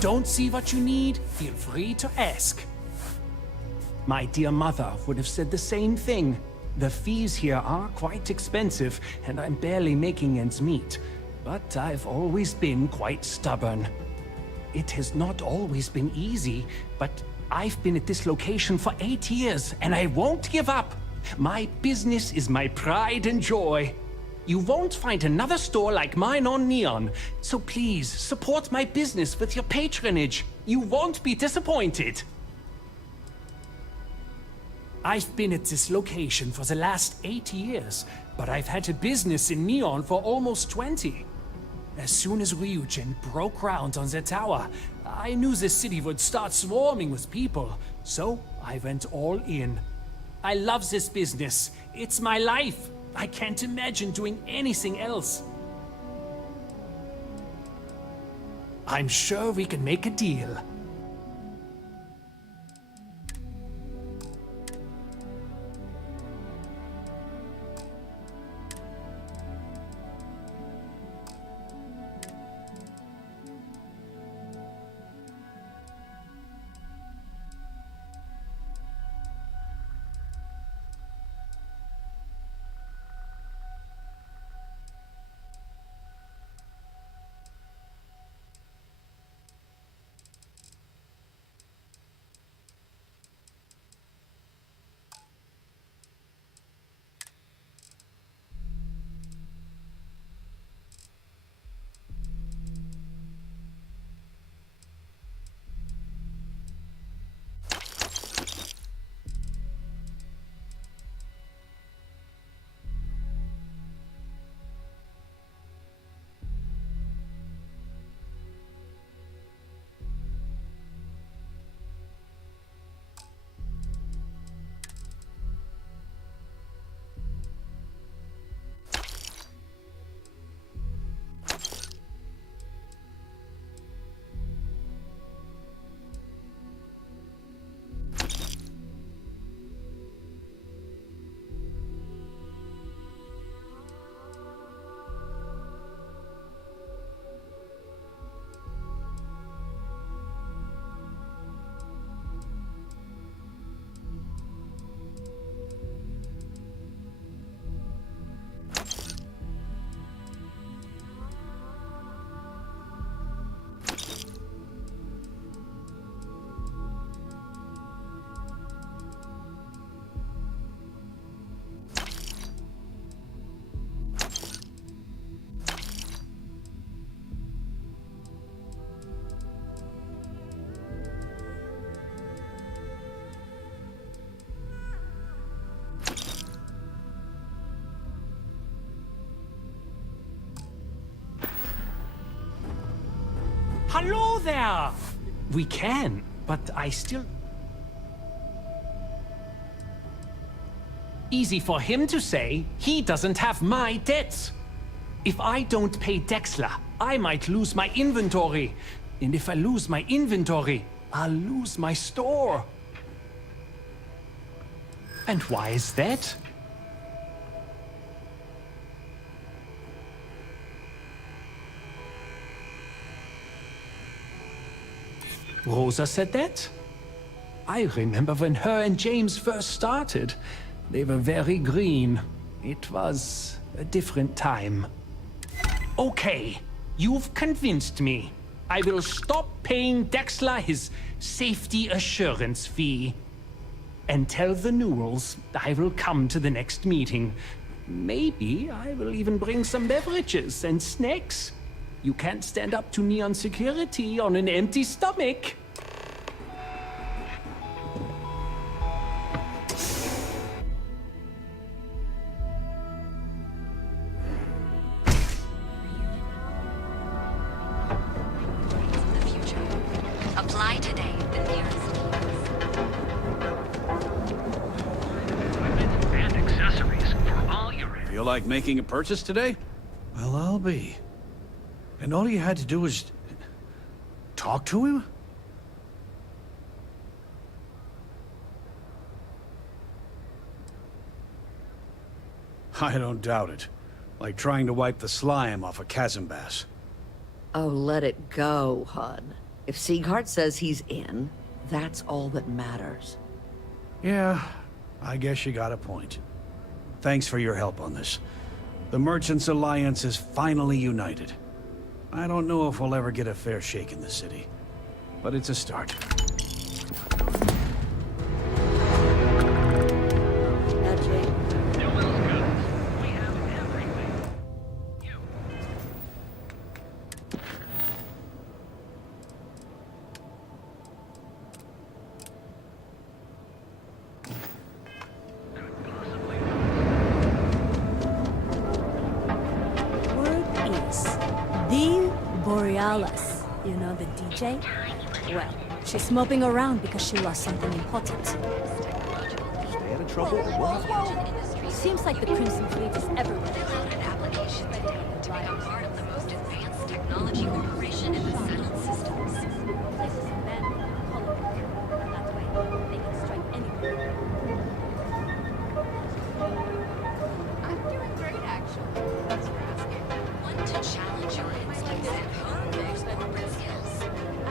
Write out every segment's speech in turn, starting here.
don't see what you need, feel free to ask. My dear mother would have said the same thing. The fees here are quite expensive, and I'm barely making ends meet. But I've always been quite stubborn. It has not always been easy, but I've been at this location for 8 years, and I won't give up. My business is my pride and joy. You won't find another store like mine on Neon, so please support my business with your patronage. You won't be disappointed. I've been at this location for the last 8 years, but I've had a business in Neon for almost 20. As soon as Ryujin broke ground on the tower, I knew the city would start swarming with people, so I went all in. I love this business. It's my life. I can't imagine doing anything else. I'm sure we can make a deal. Hello there! We can, but I still... Easy for him to say, he doesn't have my debts. If I don't pay Dexler, I might lose my inventory. And if I lose my inventory, I'll lose my store. And why is that? Rosa said that? I remember when her and James first started. They were very green. It was a different time. Okay, you've convinced me. I will stop paying Dexler his safety assurance fee. And tell the Newells I will come to the next meeting. Maybe I will even bring some beverages and snacks. You can't stand up to Neon security on an empty stomach. The future. Apply today at the nearest. And accessories for all your... Feel like making a purchase today? Well, I'll be. And all you had to do was... talk to him? I don't doubt it. Like trying to wipe the slime off a chasm bass. Oh, let it go, hon. If Sieghart says he's in, that's all that matters. Yeah, I guess you got a point. Thanks for your help on this. The Merchants Alliance is finally united. I don't know if we'll ever get a fair shake in the city, but it's a start. Now, Jake, Newell's goods. We have everything. You. Could possibly. Word is the Borealis. You know the DJ? Well, she's moping around because she lost something important. Stay out of trouble or what? Seems like the Crimson Fleet is everywhere. Fill out an application today to become part of the most advanced technology corporation in the settled systems. Places abandoned, colonized. That way, they can strike anywhere. I'm doing great, actually. Thanks for asking. Want to challenge your instincts and hone those corporate skills?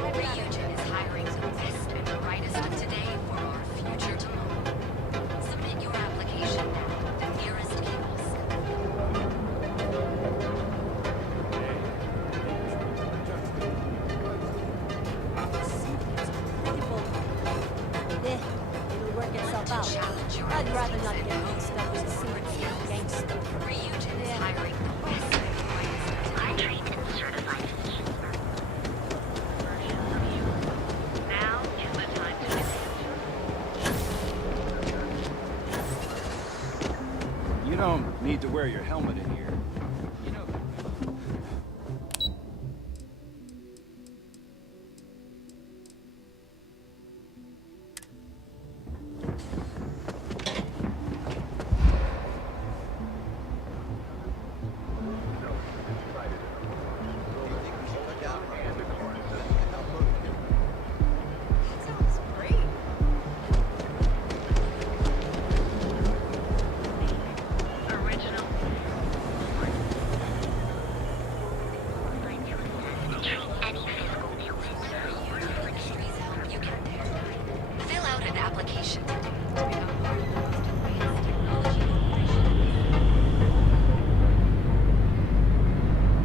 Ryujin is hiring the best and brightest of today for our future tomorrow. Submit your application now at the nearest kiosk. It'll work itself To out. challenge your I'd rather not instincts get and hone mixed up with a those scene corporate skills. gangster. Ryujin is hiring the best and brightest of today. I trained in certified physicians. Versions of you. Now is the time to advance. You don't need to wear your helmet in here. You know that. Sounds great. Original. Fill out an application today to become part of the most advanced technology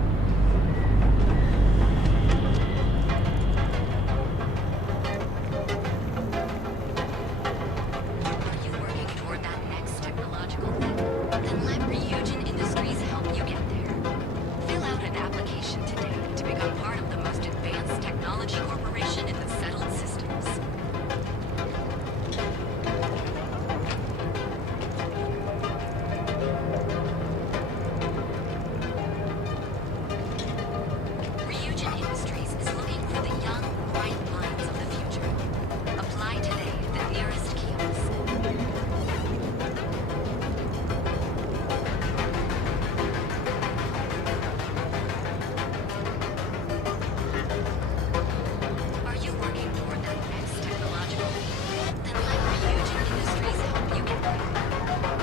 corporation. Are you working toward that next technological leap? Then let Ryujin Industries help you get there. Fill out an application today to become part of the most advanced technology corporation in the settled systems. Ryujin Industries is looking for the young, bright minds of the future. Apply today at the nearest kiosk. Are you working toward that next technological leap? Then let Ryujin Industries help you get there.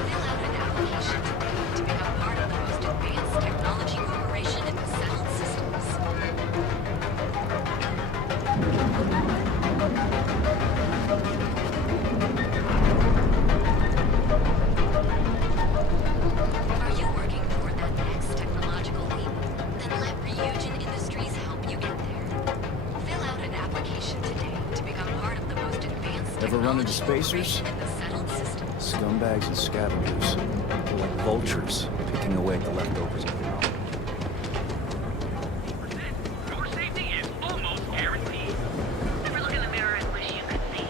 Fill out an application today to become part of the most advanced technology corporation in the settled systems. Are you working toward that next technological leap? Then let Ryujin Industries help you get there. Fill out an application today to become part of the most advanced Ever run into technology spacers? corporation in the settled systems. Scumbags and scavengers. They're like vultures, picking away at the leftovers of the knowledge. Your safety is almost guaranteed. Ever look in the mirror and wish you could see?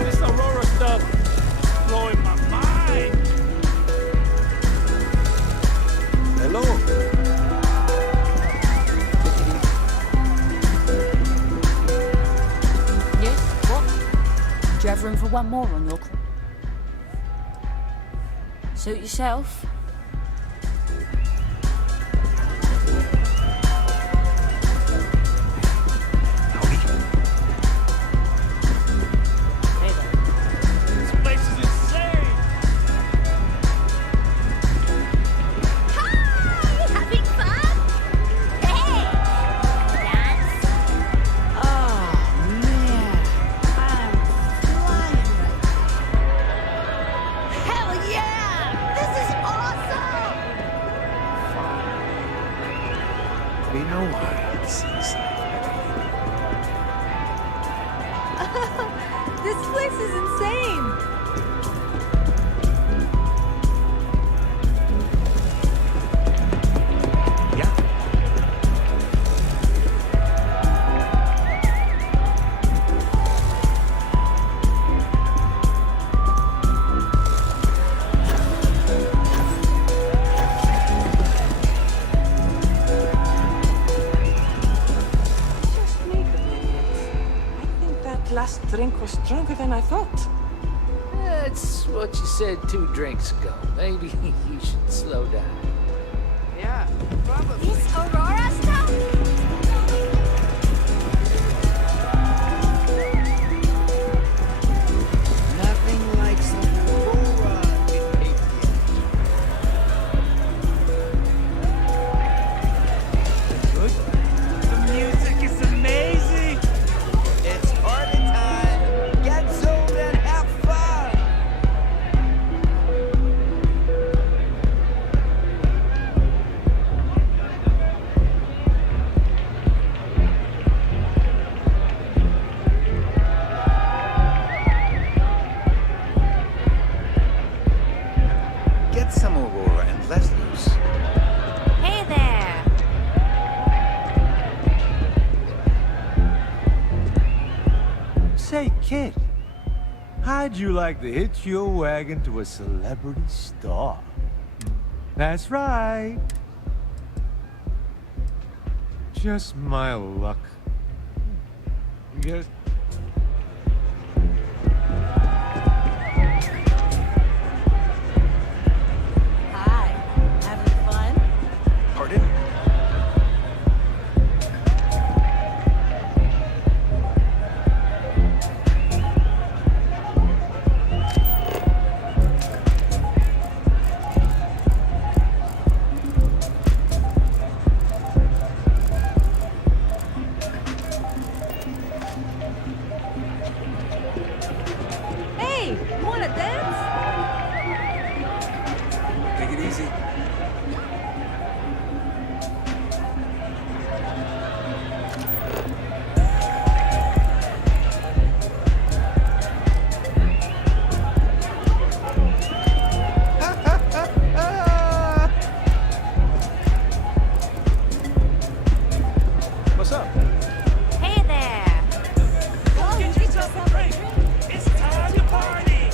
This Aurora stuff blowing my mind. Hello. Yes? What? Do you have room for one more on your crew? Suit yourself. This place is insane! Last drink was stronger than I thought. That's what you said 2 drinks ago. Maybe you should slow down. Yeah, probably. Is Aurora stuff? Nothing like some Aurora in The music is amazing. It's party time! Get zoned and have fun! Get some Aurora and let loose. Hey there! Say, kid, how'd you like to hitch your wagon to a celebrity star? That's right. Just my luck. Yes. Hi. Having fun? Pardon? Hey, you wanna dance? Take it easy. What's up? Hey there! Go get yourself a drink. It's time to party.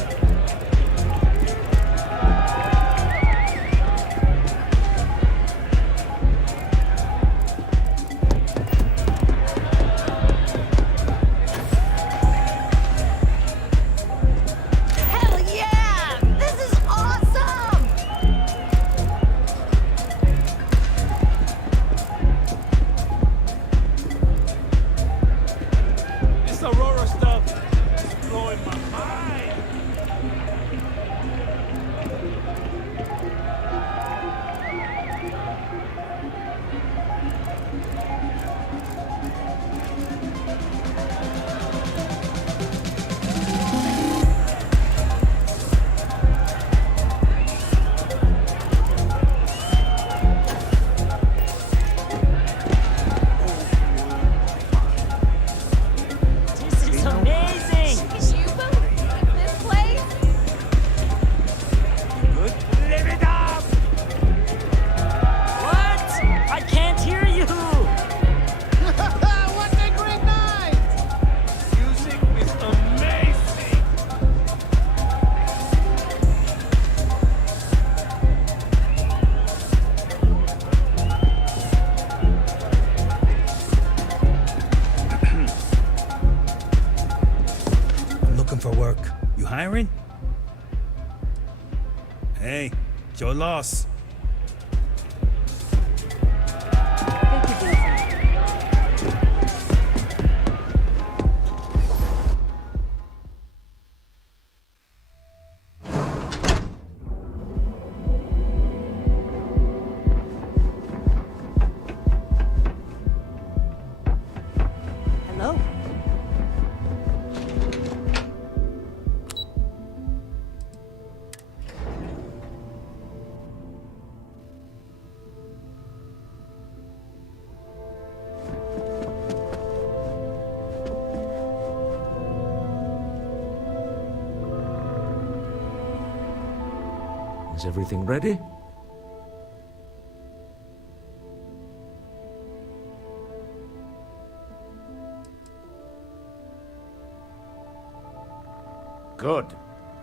Hey, your loss. Take it easy. Hello. Is everything ready? Good.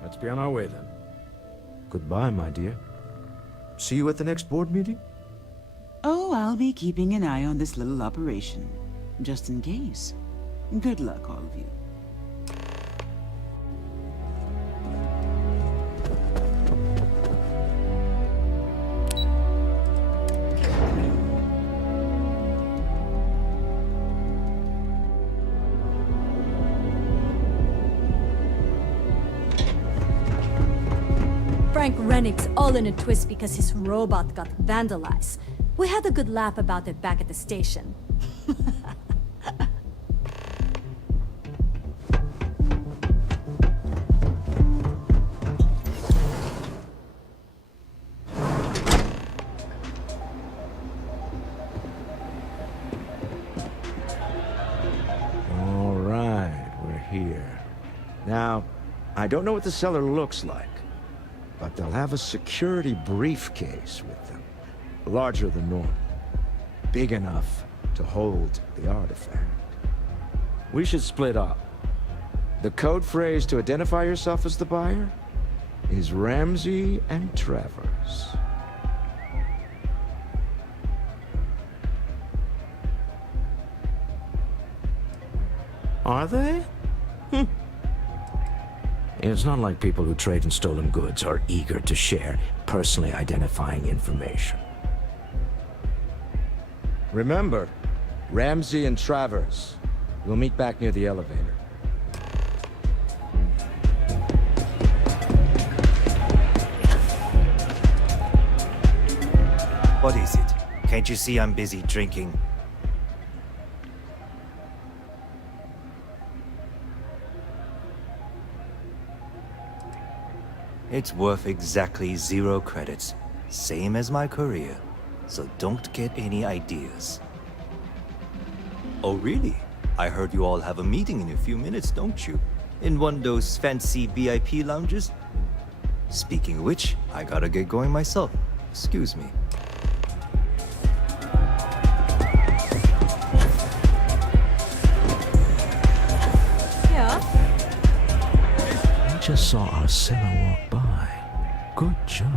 Let's be on our way then. Goodbye, my dear. See you at the next board meeting? Oh, I'll be keeping an eye on this little operation, just in case. Good luck, all of you. Frank Rennick's all in a twist because his robot got vandalized. We had a good laugh about it back at the station. All right, we're here. Now, I don't know what the cellar looks like, but they'll have a security briefcase with them. Larger than normal. Big enough to hold the artifact. We should split up. The code phrase to identify yourself as the buyer is Ramsey and Travers. Are they? It's not like people who trade in stolen goods are eager to share personally identifying information. Remember, Ramsey and Travers. We'll meet back near the elevator. What is it? Can't you see I'm busy drinking? It's worth exactly 0 credits, same as my career, so don't get any ideas. Oh really? I heard you all have a meeting in a few minutes, don't you? In one of those fancy VIP lounges? Speaking of which, I gotta get going myself. Excuse me. Yeah? I just saw our seller walk by. Good job.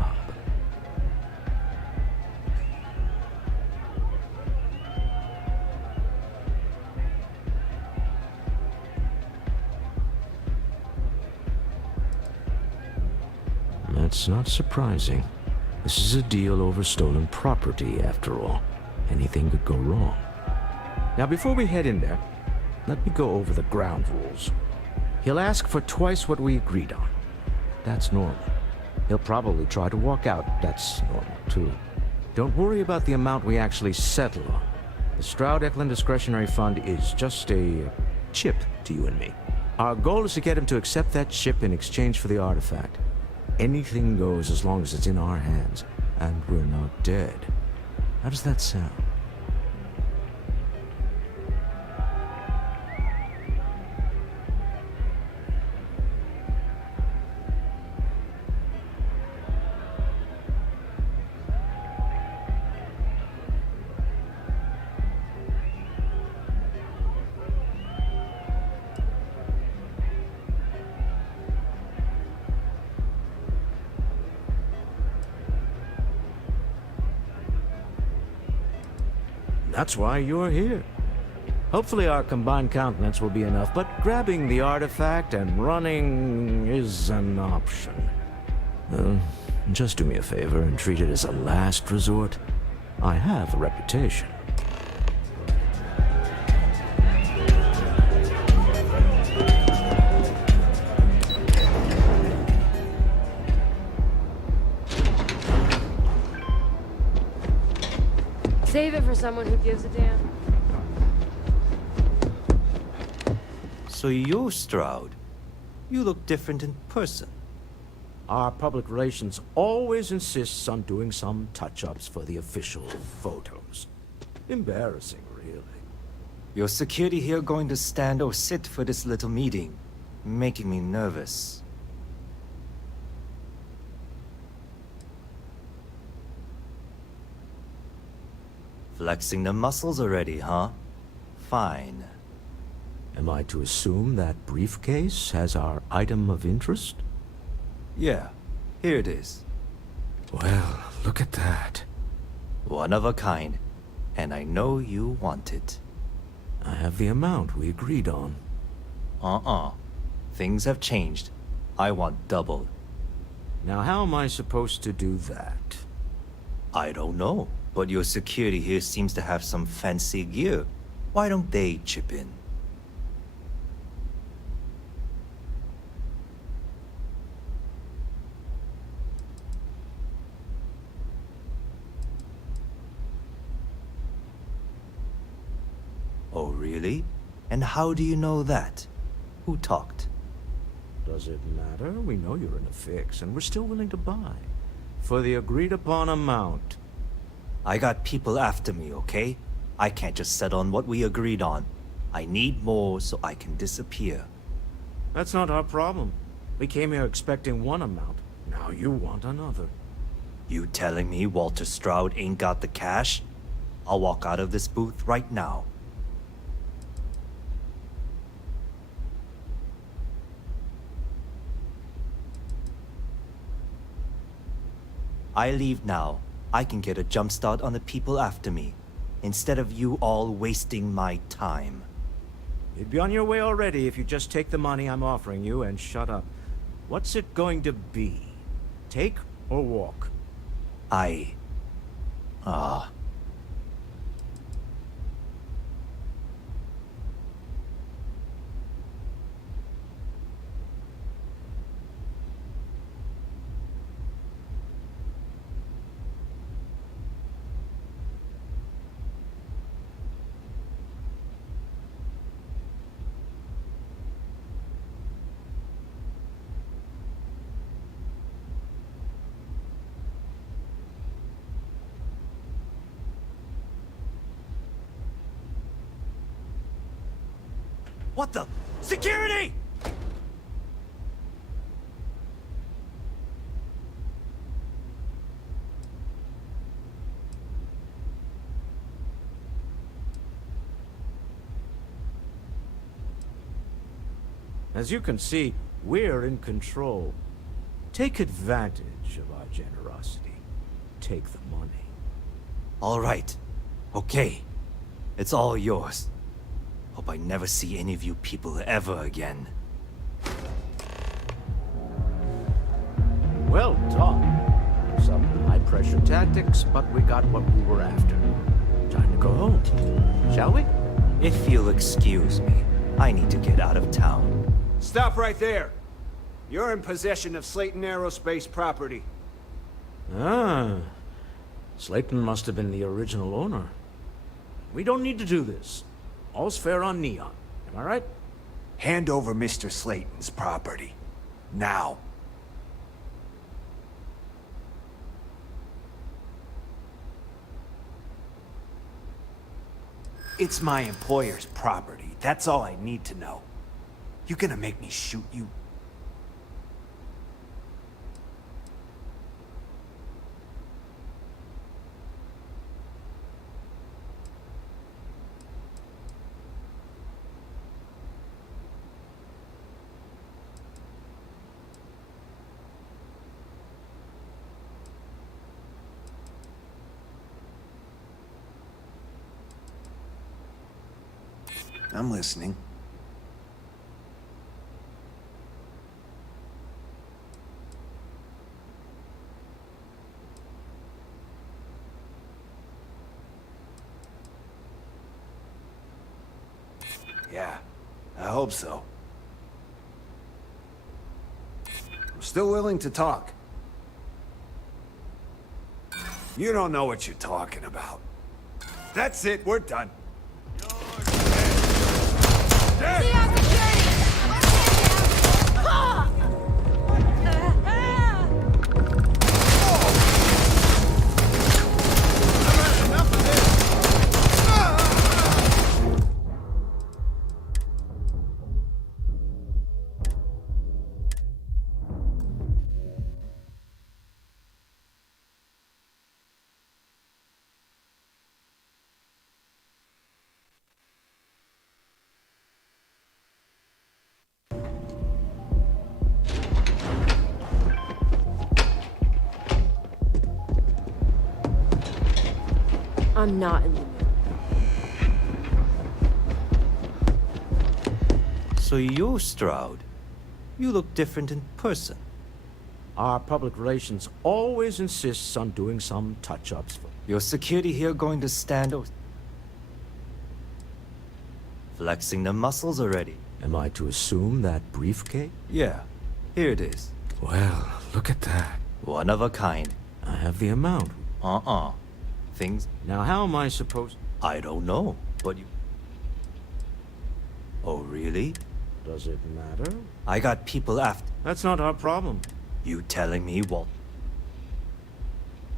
That's not surprising. This is a deal over stolen property, after all. Anything could go wrong. Now, before we head in there, let me go over the ground rules. He'll ask for twice what we agreed on. That's normal. He'll probably try to walk out. That's normal, too. Don't worry about the amount we actually settle on. The Stroud-Eklund Discretionary Fund is just a chip to you and me. Our goal is to get him to accept that chip in exchange for the artifact. Anything goes as long as it's in our hands, and we're not dead. How does that sound? That's why you're here. Hopefully our combined countenance will be enough, but grabbing the artifact and running is an option. Just do me a favor and treat it as a last resort. I have a reputation. Save it for someone who gives a damn. So you're Stroud. You look different in person. Our public relations always insists on doing some touch-ups for the official photos. Embarrassing, really. Your security here going to stand or sit for this little meeting, making me nervous. Flexing the muscles already, huh? Fine. Am I to assume that briefcase has our item of interest? Yeah, here it is. Well, look at that. One of a kind, and I know you want it. I have the amount we agreed on. Things have changed. I want double. Now how am I supposed to do that? I don't know, but your security here seems to have some fancy gear. Why don't they chip in? Oh, really? And how do you know that? Who talked? Does it matter? We know you're in a fix, and we're still willing to buy. For the agreed-upon amount. I got people after me, okay? I can't just settle on what we agreed on. I need more so I can disappear. That's not our problem. We came here expecting one amount. Now you want another. You telling me Walter Stroud ain't got the cash? I'll walk out of this booth right now. I leave now. I can get a jump start on the people after me, instead of you all wasting my time. You'd be on your way already if you just take the money I'm offering you and shut up. What's it going to be? Take or walk? What the? Security! As you can see, we're in control. Take advantage of our generosity. Take the money. All right. Okay. It's all yours. Hope I never see any of you people ever again. Well done. Some high-pressure tactics, but we got what we were after. Time to go home. Shall we? If you'll excuse me, I need to get out of town. Stop right there. You're in possession of Slayton Aerospace property. Ah. Slayton must have been the original owner. We don't need to do this. All's fair on Neon. Am I right? Hand over Mr. Slayton's property. Now. It's my employer's property. That's all I need to know. You gonna make me shoot you? I'm listening. Yeah, I hope so. I'm still willing to talk. You don't know what you're talking about. That's it, we're done. I'm not in the mood. So you're Stroud. You look different in person. Our public relations always insists on doing some touch-ups. Your security here going to stand flexing the muscles already. Am I to assume that briefcase? Yeah, here it is. Well, look at that. One of a kind. I have the amount. Things... Now how am I supposed... I don't know, but you... Oh, really? Does it matter? I got people after... That's not our problem. You telling me what?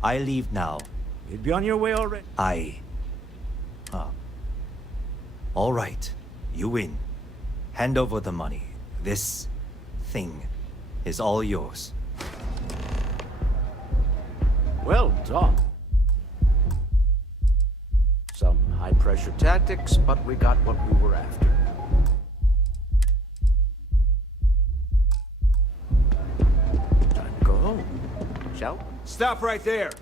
I leave now. You'd be on your way already. All right. You win. Hand over the money. This thing is all yours. Well done. Some high-pressure tactics, but we got what we were after. Time to go home. Shall we? Stop right there.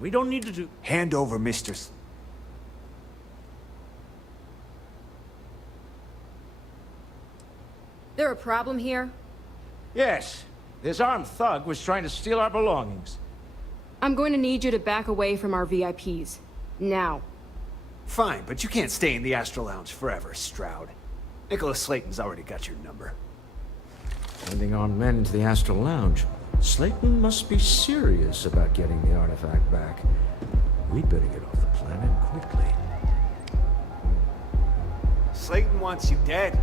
We don't need to do... Hand over, Mr. There a problem here? Yes. This armed thug was trying to steal our belongings. I'm going to need you to back away from our VIPs. Now. Fine, but you can't stay in the Astro Lounge forever, Stroud. Nicholas Slayton's already got your number. Sending armed men into the Astral Lounge. Slayton must be serious about getting the artifact back. We'd better get off the planet quickly. Slayton wants you dead.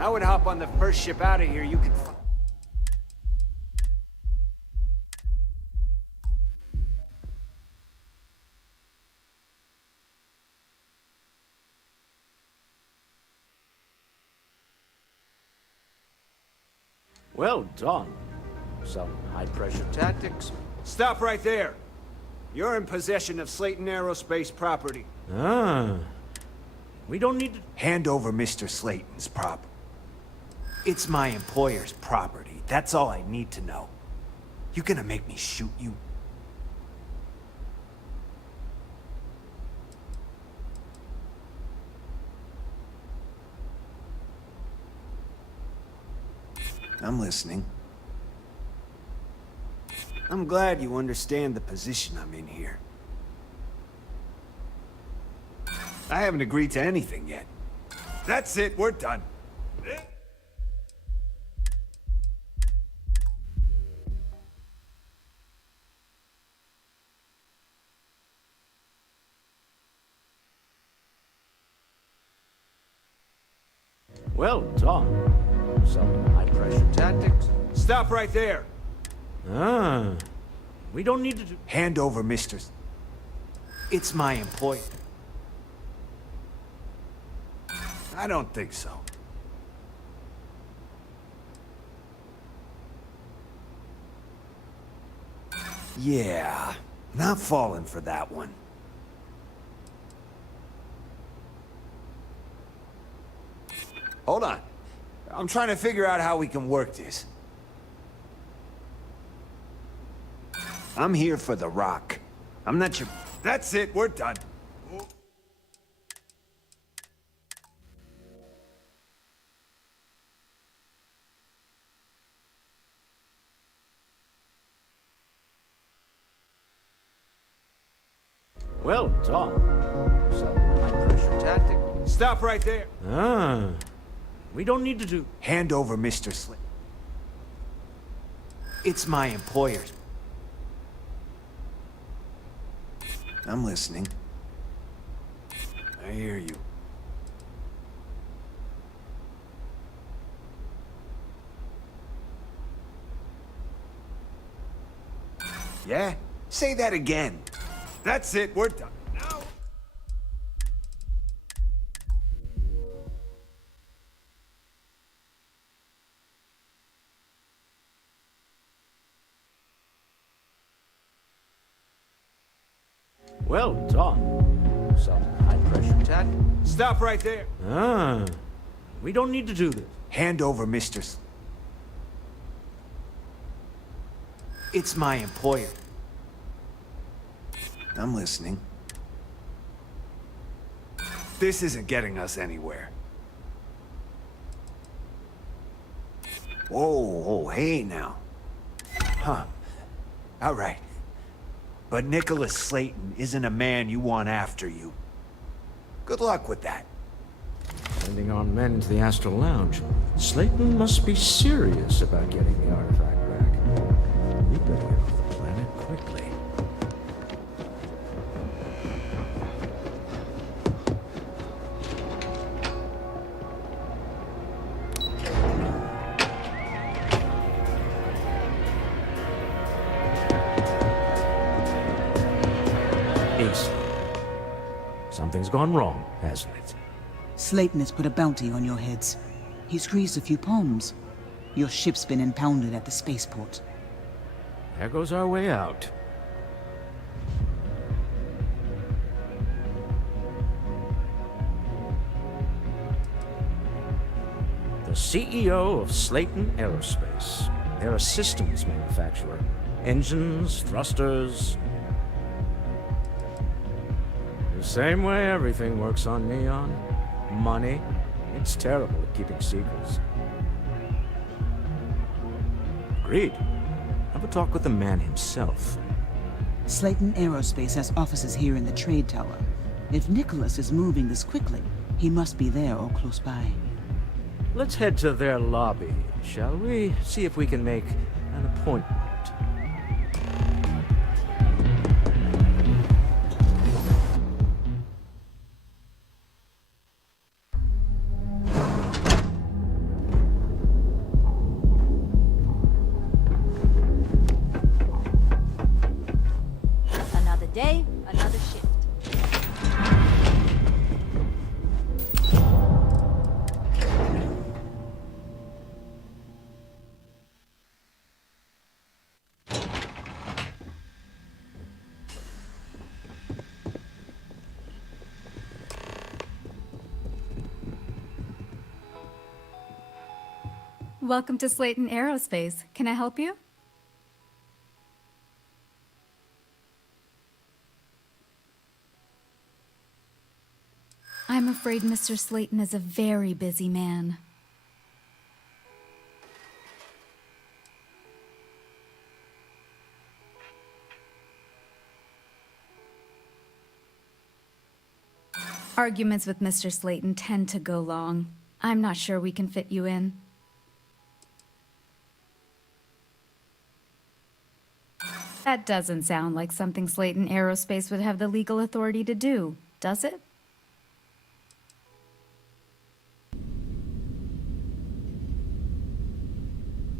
I would hop on the first ship out of here you could... Well done. Some high-pressure tactics. Stop right there. You're in possession of Slayton Aerospace property. We don't need to... Hand over Mr. Slayton's property. It's my employer's property. That's all I need to know. You gonna make me shoot you? I'm listening. I'm glad you understand the position I'm in here. I haven't agreed to anything yet. That's it, we're done. Well done. Some high-pressure tactics. Stop right there. We don't need to do... Hand over, Mr. It's my employer. I don't think so. Yeah, not falling for that one. Hold on. I'm trying to figure out how we can work this. I'm here for the rock. I'm not your... That's it, we're done. Well done. Some high-pressure tactic. Stop right there. Ah. We don't need to do... Hand over Mr. Slayton. It's my employer's. I'm listening. I hear you. Yeah? Say that again. That's it, we're done. Now... Well done. Some high-pressure attack. Stop right there. Ah. We don't need to do this. Hand over Mr. It's my employer. I'm listening. This isn't getting us anywhere. Whoa, hey now. Huh. All right. But Nicholas Slayton isn't a man you want after you. Good luck with that. Sending our men into the Astral Lounge. Slayton must be serious about getting the artifact back. We better get off the planet quickly. Ace. Something's gone wrong, hasn't it? Slayton has put a bounty on your heads. He's greased a few palms. Your ship's been impounded at the spaceport. There goes our way out. The CEO of Slayton Aerospace. They're a systems manufacturer. Engines, thrusters. The same way everything works on Neon. Money. It's terrible at keeping secrets. Agreed. Have a talk with the man himself. Slayton Aerospace has offices here in the trade tower. If Nicholas is moving this quickly, he must be there or close by. Let's head to their lobby, shall we? See if we can make an appointment. Another day, another shift. Welcome to Slayton Aerospace. Can I help you? I'm afraid Mr. Slayton is a very busy man. Arguments with Mr. Slayton tend to go long. I'm not sure we can fit you in. That doesn't sound like something Slayton Aerospace would have the legal authority to do, does it?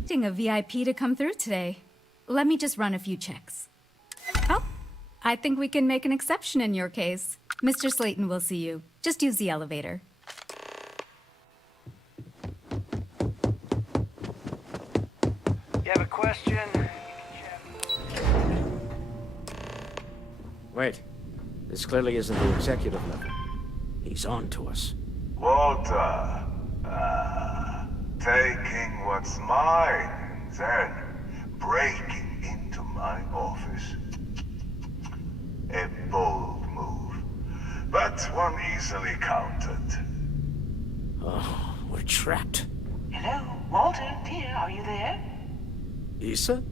Expecting a VIP to come through today. Let me just run a few checks. Oh, I think we can make an exception in your case. Mr. Slayton will see you. Just use the elevator. You have a question? Wait. This clearly isn't the executive level. He's on to us. Walter. Taking what's mine, then breaking into my office. A bold move, but one easily countered. Oh, we're trapped. Hello, Walter, dear, are you there? Issa?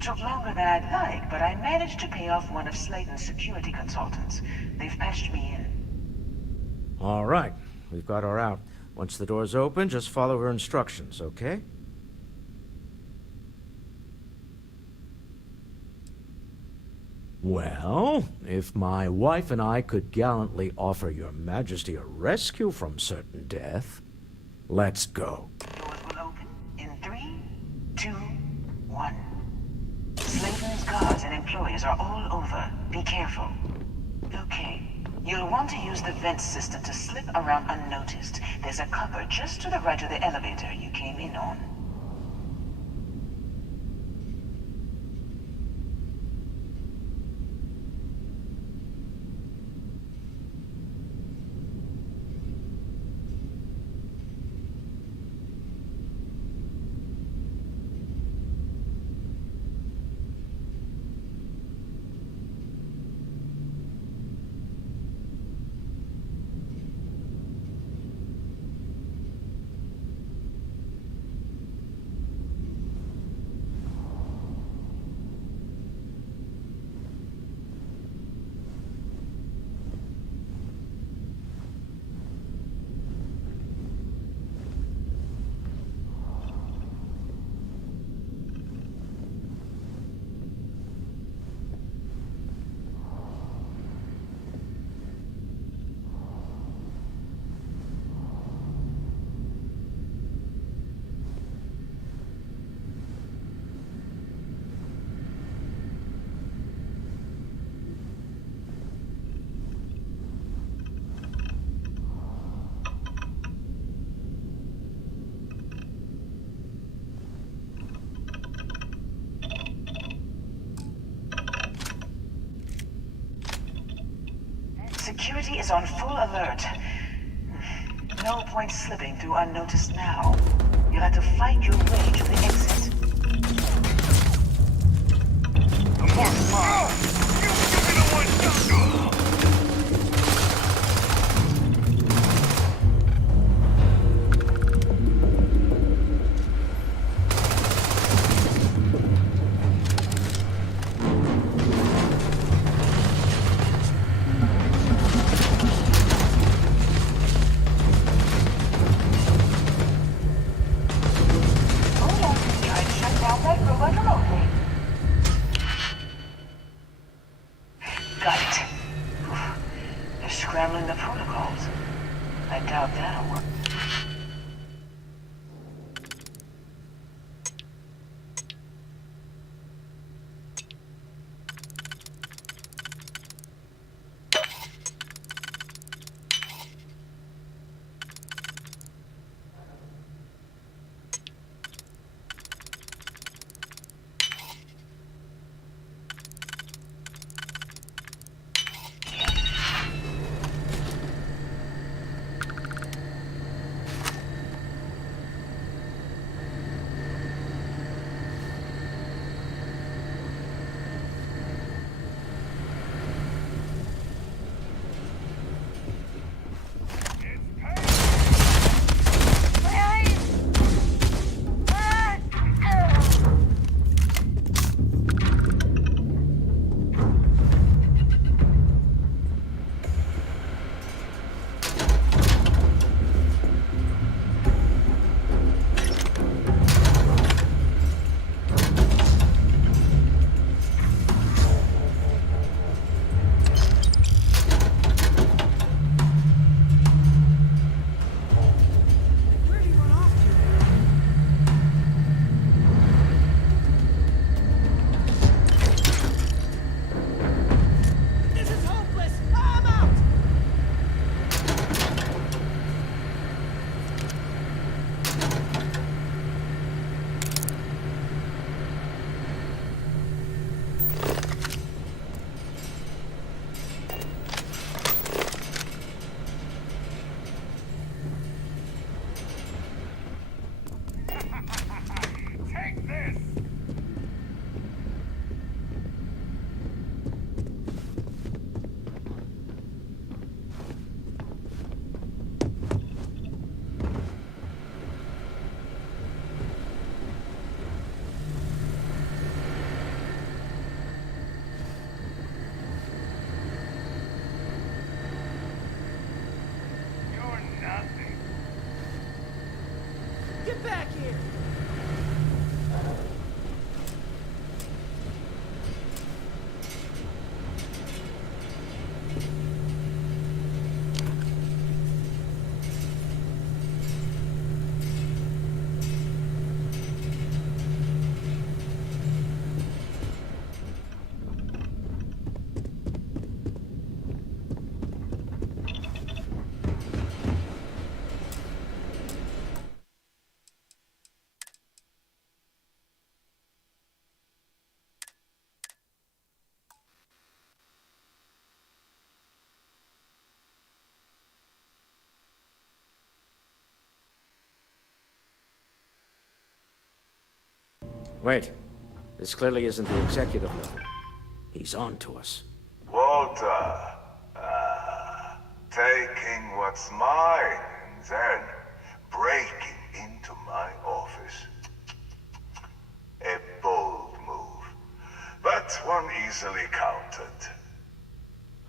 Took longer than I'd like, but I managed to pay off one of Slayton's security consultants. They've patched me in. All right. We've got her out. Once the door's open, just follow her instructions, okay? Well, if my wife and I could gallantly offer your majesty a rescue from certain death, let's go. Doors will open in 3, 2, 1. Slayton's guards and employees are all over. Be careful. Okay. You'll want to use the vent system to slip around unnoticed. There's a cupboard just to the right of the elevator you came in on. Security is on full alert. No point slipping through unnoticed now. You'll have to fight your way to the exit. Hold on to the Wait. This clearly isn't the executive level. He's on to us. Walter, taking what's mine, then breaking into my office. A bold move, but one easily countered.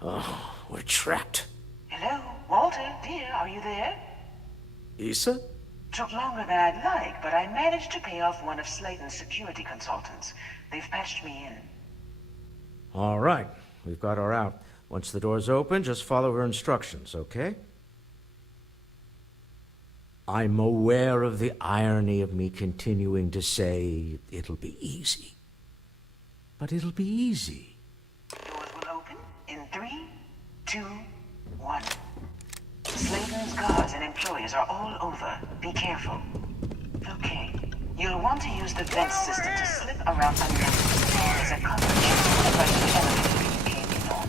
Oh, we're trapped. Hello, Walter, dear, are you there? Issa? Took longer than I'd like, but I managed to pay off one of Slayton's security consultants. They've patched me in. All right. We've got her out. Once the door's open, just follow her instructions, okay? I'm aware of the irony of me continuing to say it'll be easy. But it'll be easy. Doors will open in 3, 2, 1. Slayton's guards and employees are all over. Be careful. Okay. You'll want to use the vent system to slip around unnoticed. There's a cover just right the elevator you came in on.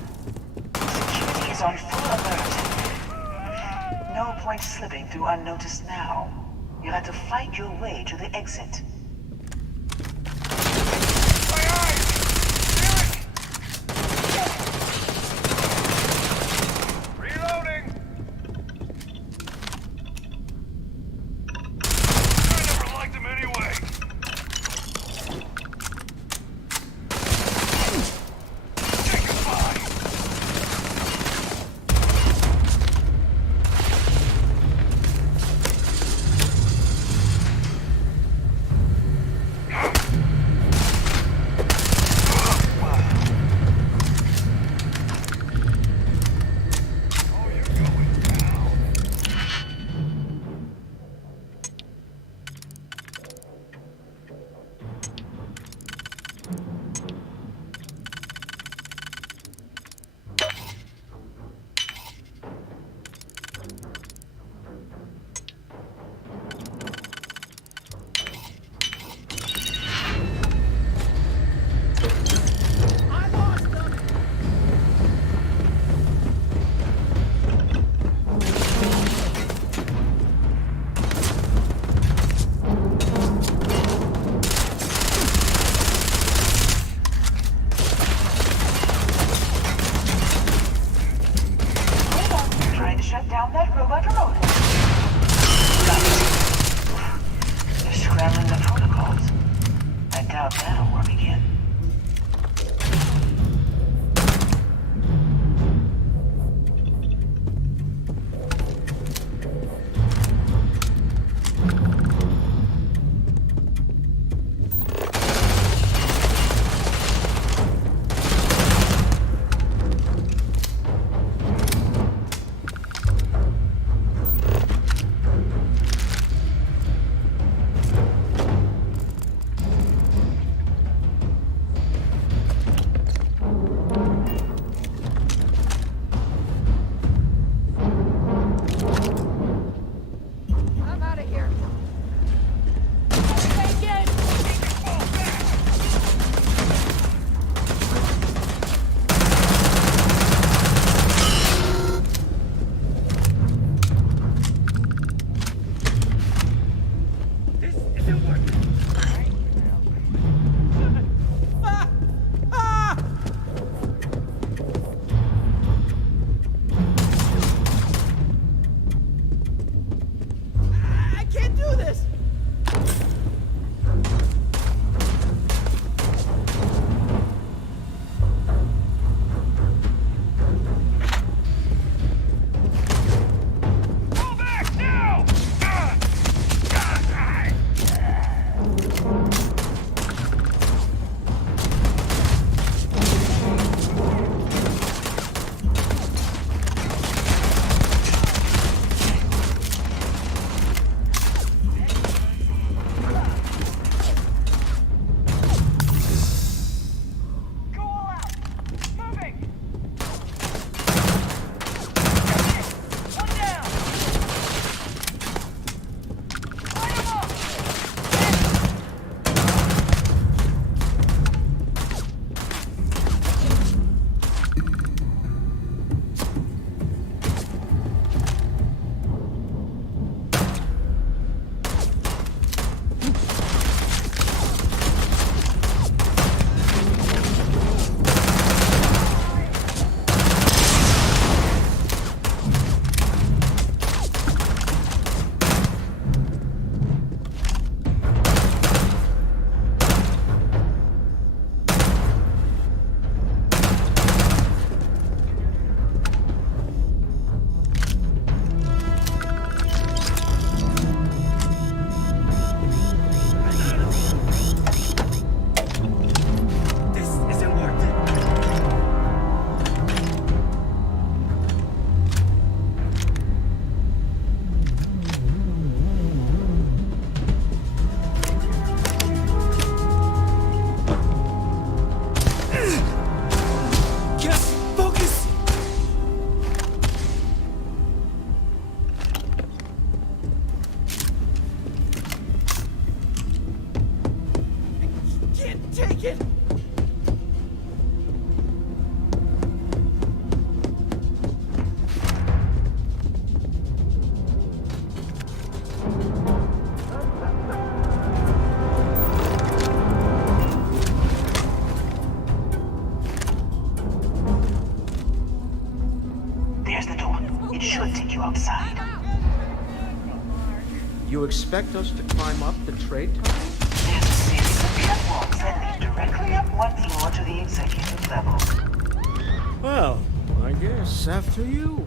Security is on full alert. No point slipping through unnoticed now. You'll have to fight your way to the exit. There's the door. It should take you outside. You expect us to climb up the trade tower? There's a series of catwalks that lead directly up one floor to the executive level. Well, I guess after you.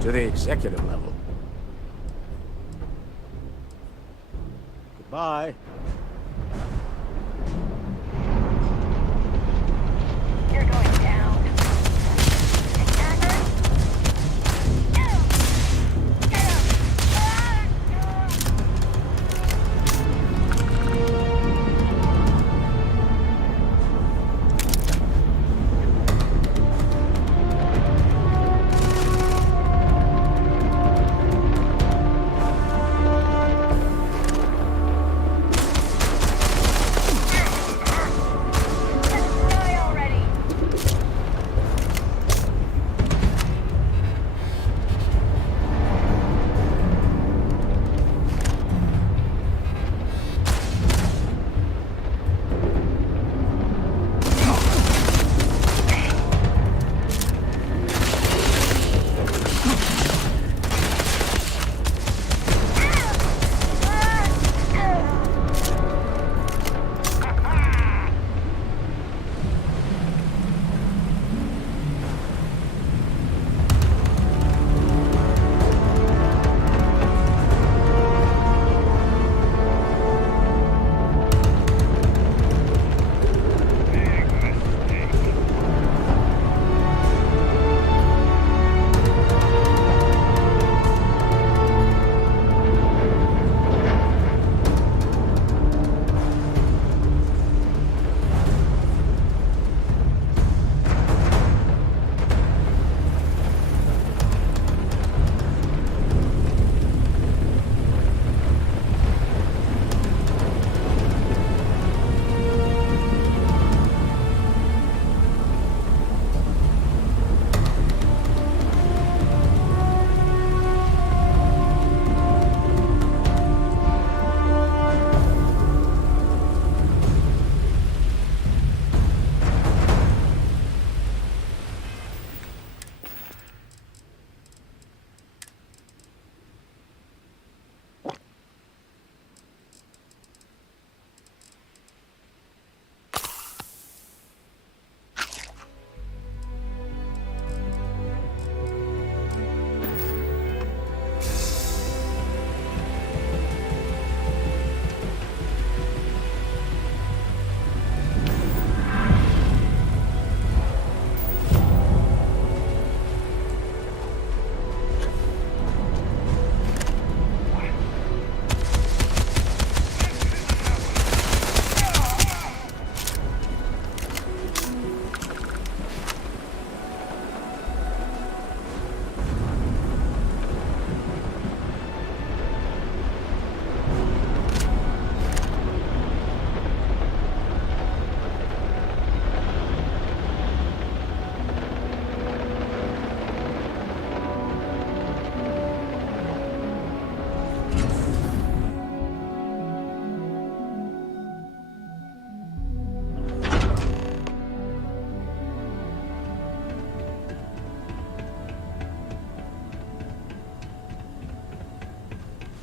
To the executive level. Goodbye. You're going down.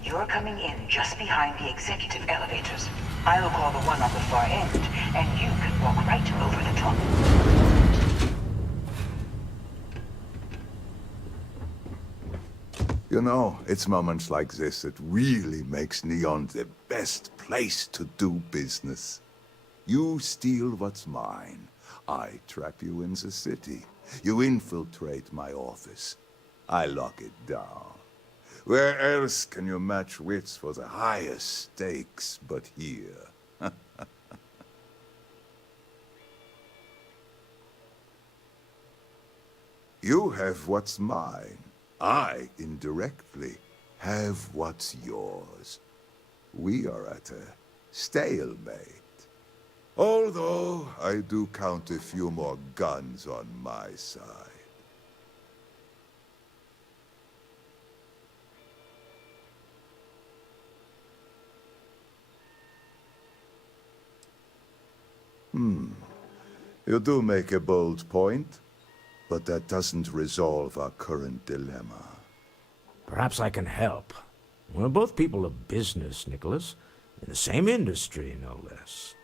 You're coming in just behind the executive elevators. I'll call the one on the far end, and you can walk right over the top. You know, it's moments like this that really makes Neon the best place to do business. You steal what's mine. I trap you in the city. You infiltrate my office. I lock it down. Where else can you match wits for the highest stakes but here? You have what's mine. I, indirectly, have what's yours. We are at a stalemate. Although, I do count a few more guns on my side. You do make a bold point, but that doesn't resolve our current dilemma. Perhaps I can help. We're both people of business, Nicholas. In the same industry, no less.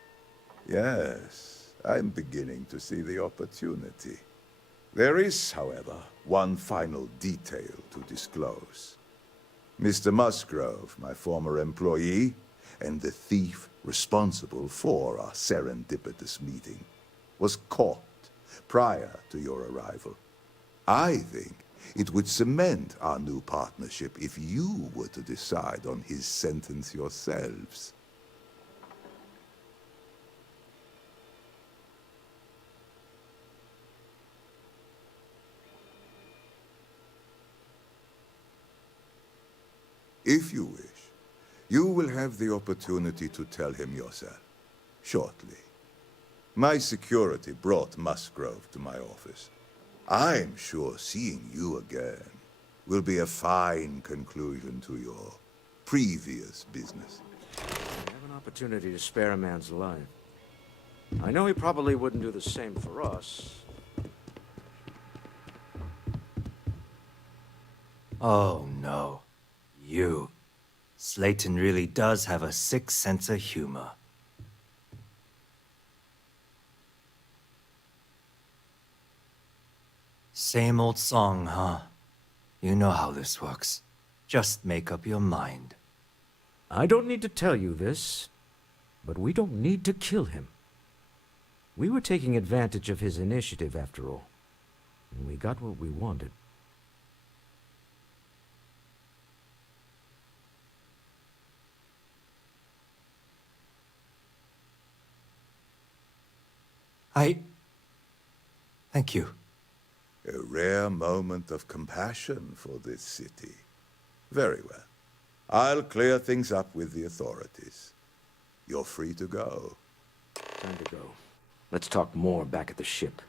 Yes, I'm beginning to see the opportunity. There is, however, one final detail to disclose. Mr. Musgrove, my former employee, and the thief responsible for our serendipitous meeting, was caught prior to your arrival. I think it would cement our new partnership if you were to decide on his sentence yourselves. If you wish, you will have the opportunity to tell him yourself, shortly. My security brought Musgrove to my office. I'm sure seeing you again will be a fine conclusion to your previous business. I have an opportunity to spare a man's life. I know he probably wouldn't do the same for us. Oh no. You. Slayton really does have a sick sense of humor. Same old song, huh? You know how this works. Just make up your mind. I don't need to tell you this, but we don't need to kill him. We were taking advantage of his initiative, after all. And we got what we wanted. Thank you. A rare moment of compassion for this city. Very well. I'll clear things up with the authorities. You're free to go. Time to go. Let's talk more back at the ship.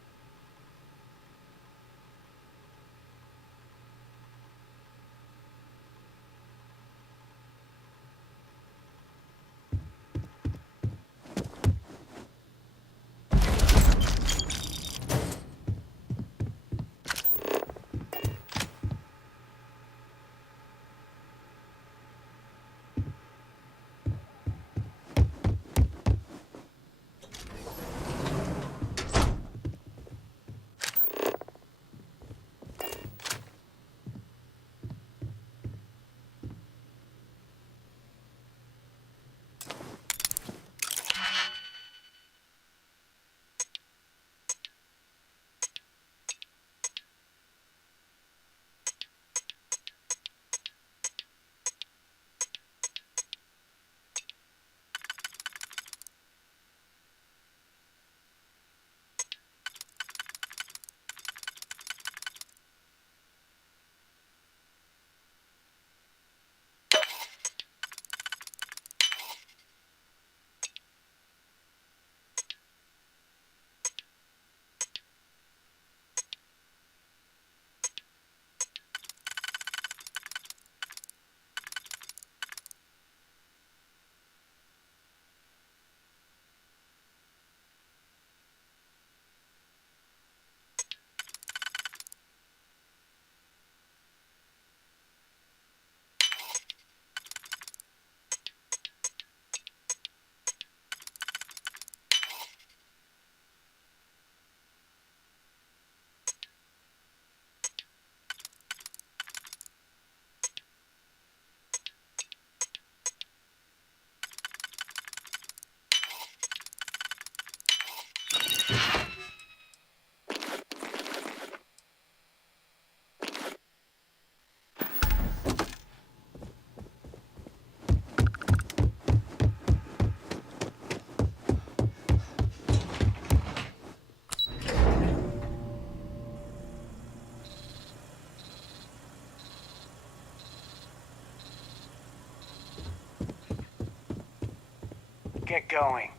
Get going.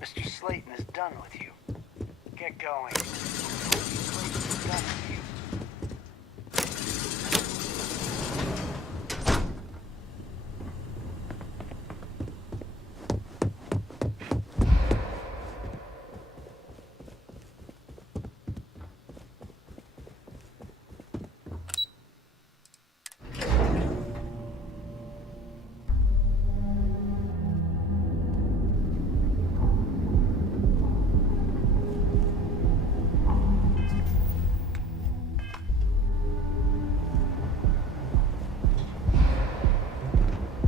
Mr. Slayton is done with you. Get going. Mr. Slayton is done with you.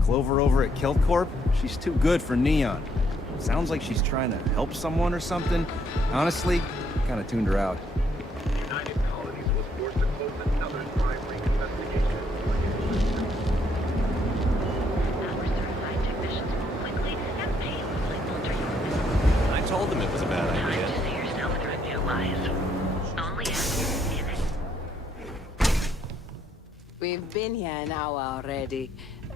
Clover over at Keltcorp, she's too good for Neon. Sounds like she's trying to help someone or something. Honestly, kind of tuned her out. United Colonies was forced to close another crime ring investigation. Our certified technicians will quickly and painlessly filter you. I told them it was a bad idea. Time to see yourself through new eyes. Only after in it. We've been here an hour already.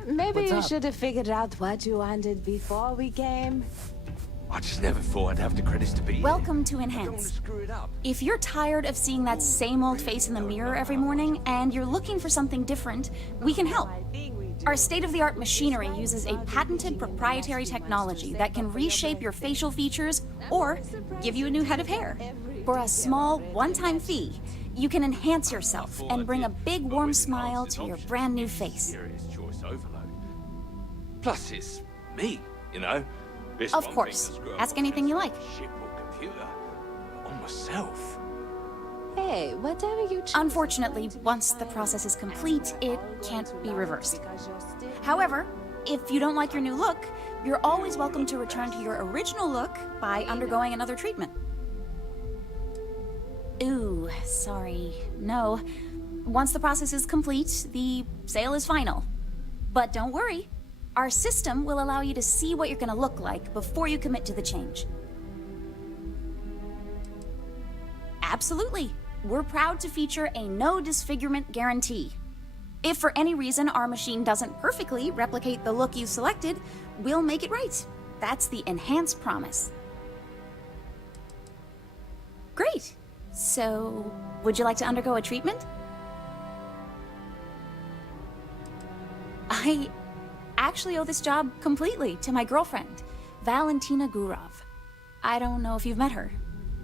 Maybe What's you up? should have figured out what you wanted before we came. I just never thought I'd have the credits to be Welcome to Enhance. screw it up. If you're tired of seeing that same old face in the mirror every morning and you're looking for something different, we can help. Our state-of-the-art machinery uses a patented proprietary technology that can reshape your facial features or give you a new head of hair. For a small, one-time fee, you can enhance yourself and bring a big warm smile to your brand new face. Serious choice overload. Plus, it's me, you know. This Of one course. thing that's grown Ask anything you like. ship or computer. On myself. Hey, whatever you choose. Unfortunately, once the process is complete, it can't be reversed. However, if you don't like your new look, you're always welcome to return to your original look by undergoing another treatment. Ooh, sorry. No. Once the process is complete, the sale is final. But don't worry. Our system will allow you to see what you're going to look like before you commit to the change. Absolutely. We're proud to feature a no disfigurement guarantee. If for any reason our machine doesn't perfectly replicate the look you selected, we'll make it right. That's the Enhance promise. Great. So, would you like to undergo a treatment? I actually owe this job completely to my girlfriend, Valentina Gurov. I don't know if you've met her.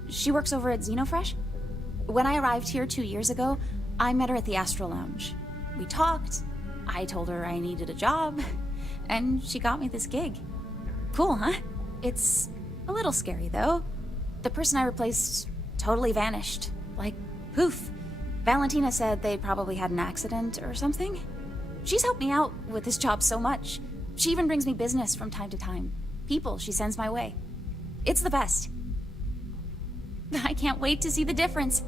She works over at Xenofresh. When I arrived here 2 years ago, I met her at the Astro Lounge. We talked, I told her I needed a job, and she got me this gig. Cool, huh? It's a little scary, though. The person I replaced totally vanished. Like, poof. Valentina said they probably had an accident or something. She's helped me out with this job so much. She even brings me business from time to time. People she sends my way. It's the best. I can't wait to see the difference.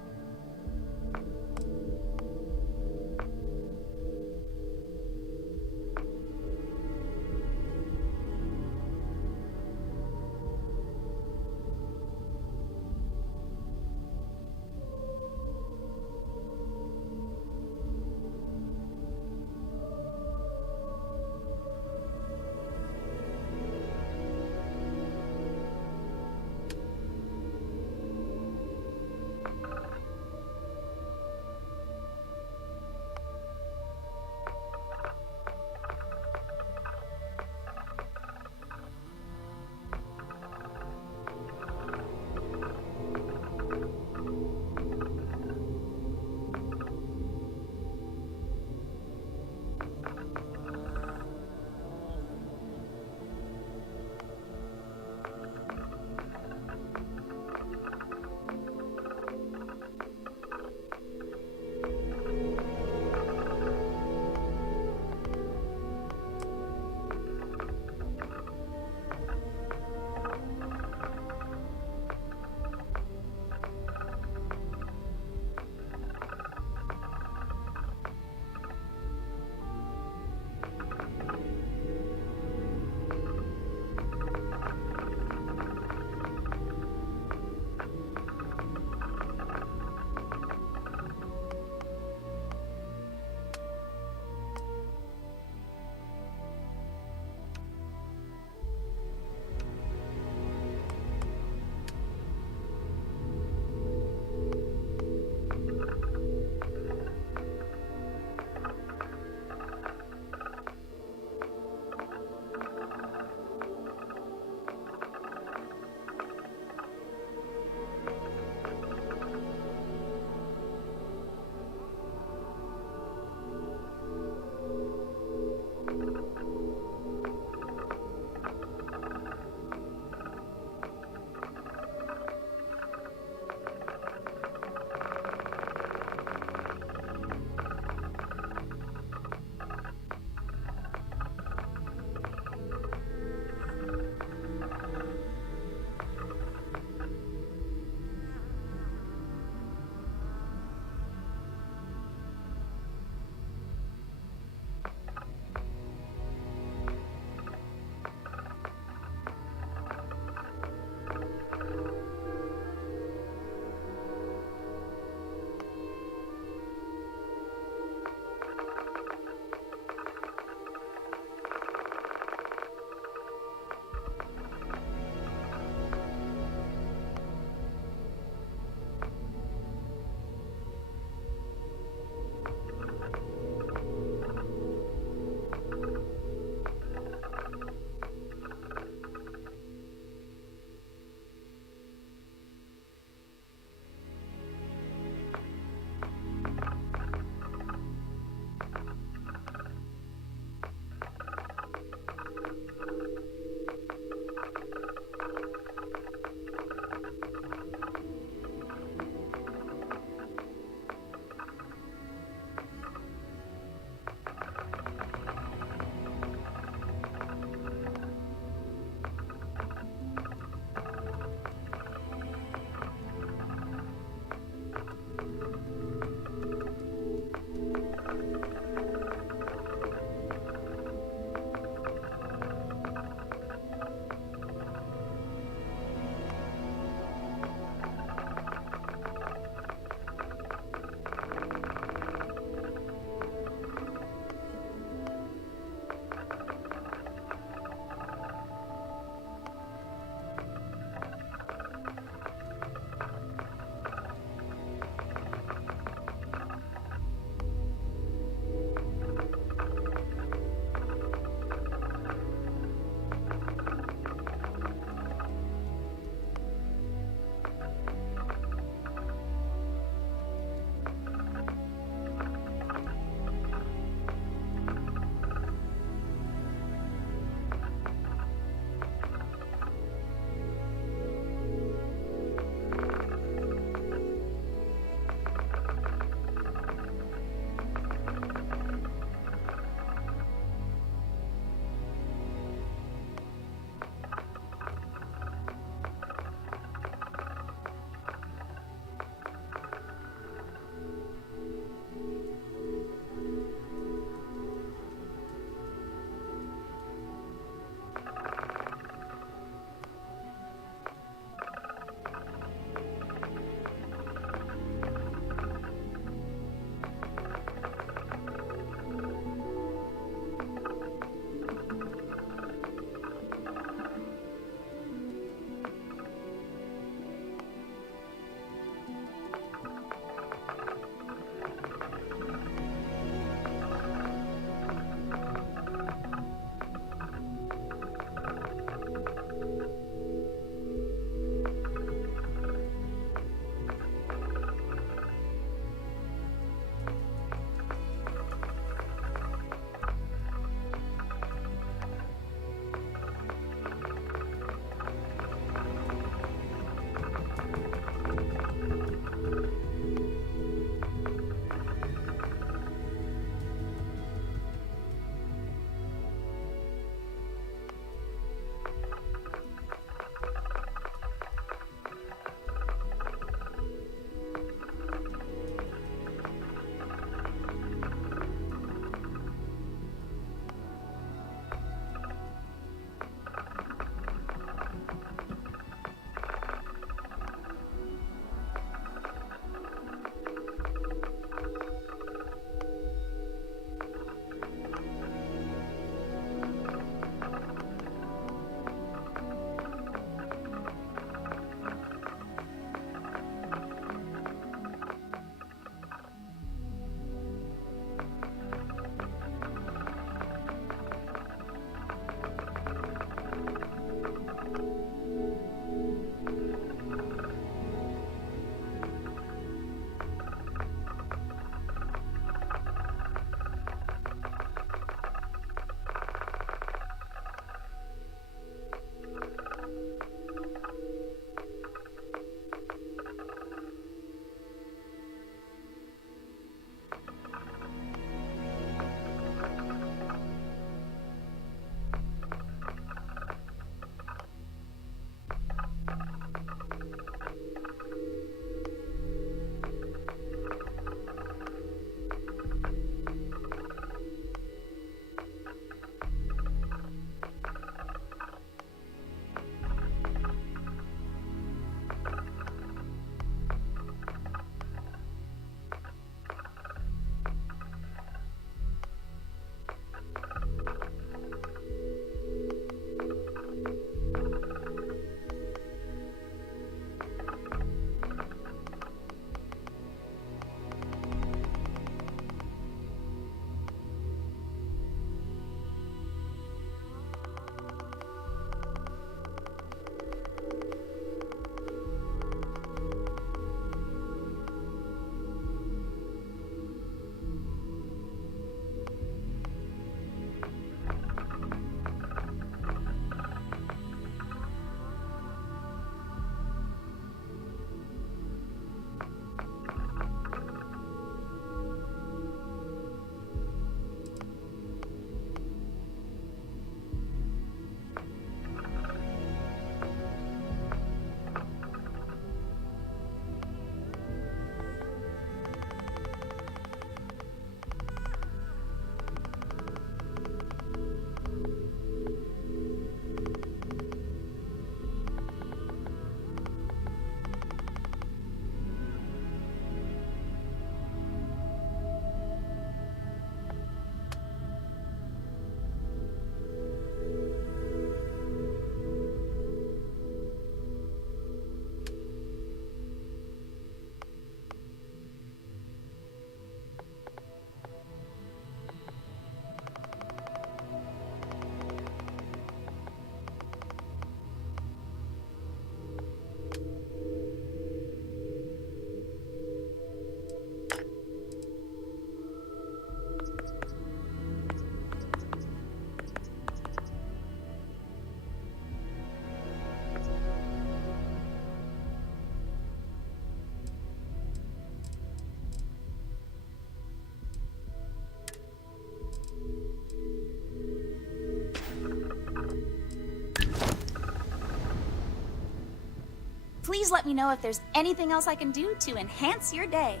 Please let me know if there's anything else I can do to enhance your day.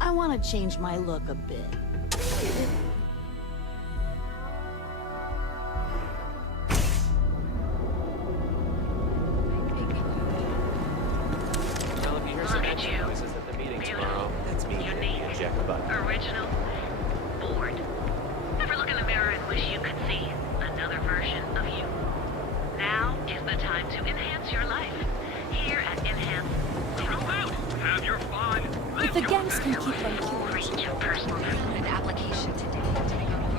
I want to change my look a bit. Well, if you hear some extra noises at the meeting tomorrow, that's me giving you a jack butt. Original. Bored. Ever look in the mirror and wish you could see another version of you? Now is the time to enhance your life. Here at Enhance. Go out, have your fun. If the gangs can keep them curious. Create your personal an application today to become a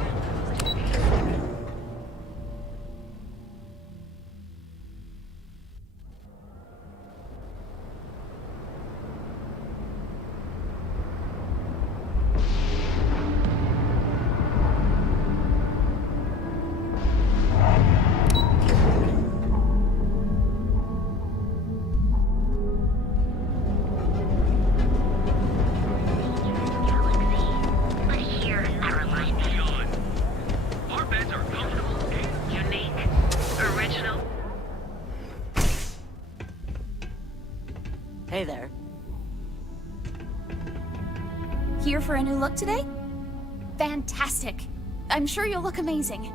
Our beds are comfortable and unique. Original. Hey there. Here for a new look today? Fantastic. I'm sure you'll look amazing.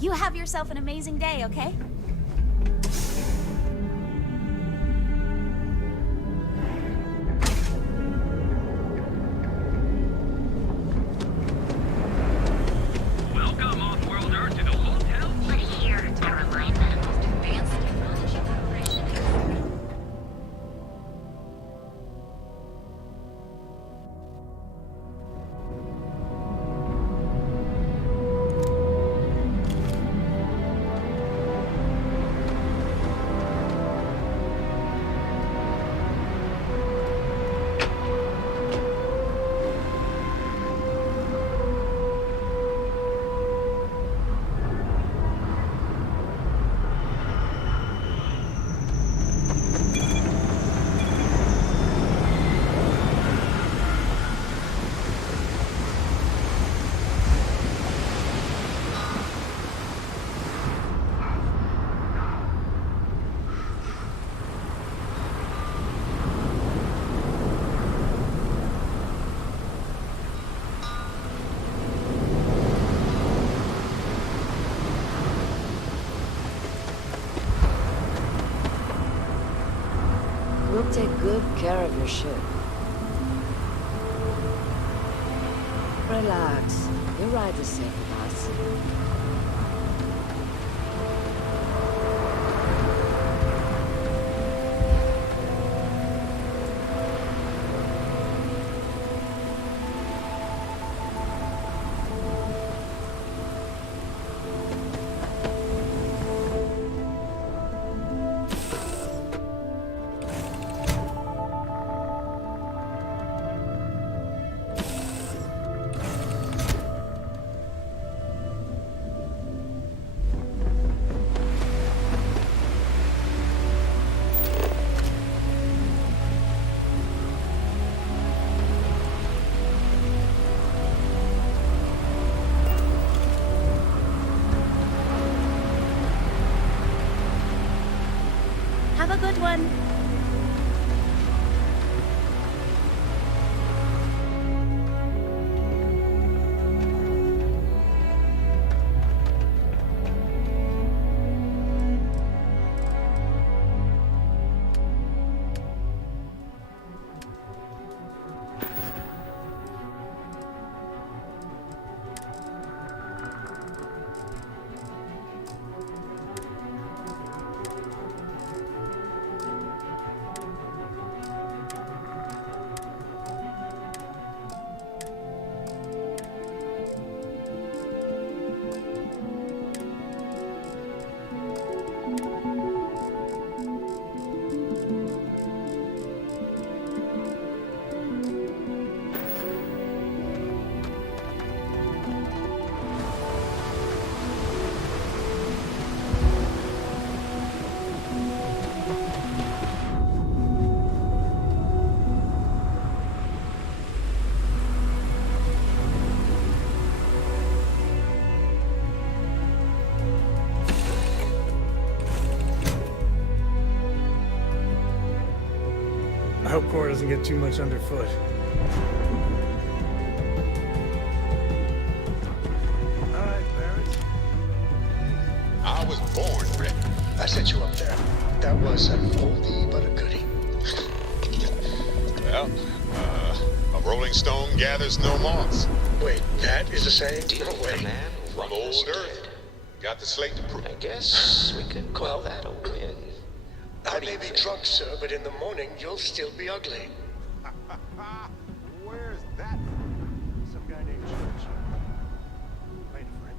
You have yourself an amazing day, okay? Welcome, off-worlder, to the hotel. We're here to remind the most advanced technology operation. We'll take good care of your ship. Relax. Your ride is safe with us. Have a good one. I hope Cora doesn't get too much underfoot. I was born ready. I set you up there. That was an oldie but a goodie. Well, a rolling stone gathers no moss. Wait, that is a saying? No way. Man from old Earth. Got the slate to prove. I guess we could call that a win. I may be drunk, sir, but in the morning you'll still be ugly. Where's that? Some guy named Church. Wait, friend.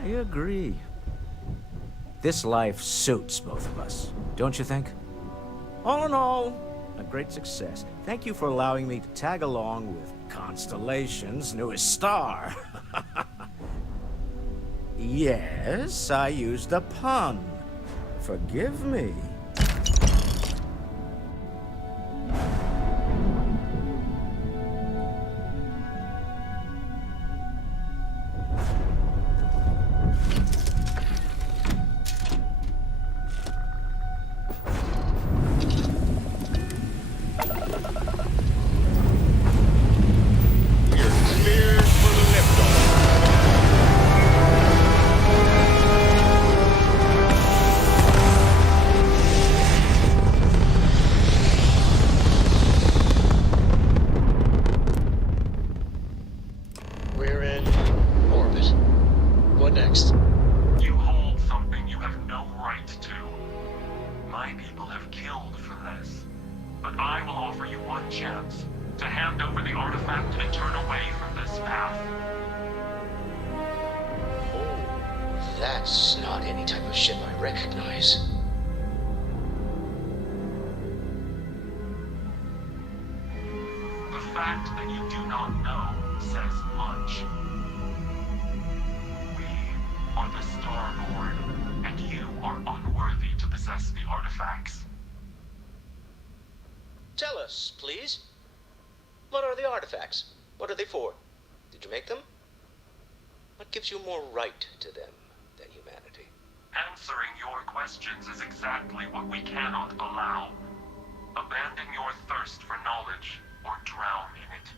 I agree. This life suits both of us, don't you think? All in all, a great success. Thank you for allowing me to tag along with Constellation's newest star. Yes, I used a pun. Forgive me. That's not any type of ship I recognize. The fact that you do not know says much. We are the Starborn, and you are unworthy to possess the artifacts. Tell us, please. What are the artifacts? What are they for? Did you make them? What gives you more right to them than humanity? Answering your questions is exactly what we cannot allow. Abandon your thirst for knowledge, or drown in it.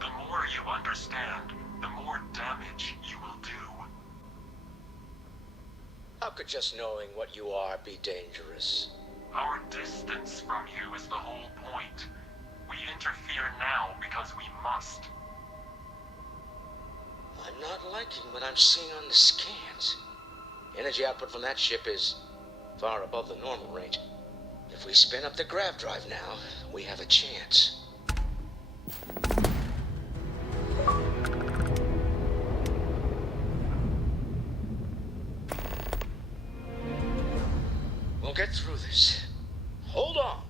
The more you understand, the more damage you will do. How could just knowing what you are be dangerous? Our distance from you is the whole point. We interfere now because we must. I'm not liking what I'm seeing on the scans. Energy output from that ship is far above the normal range. If we spin up the grav drive now, we have a chance. We'll get through this. Hold on.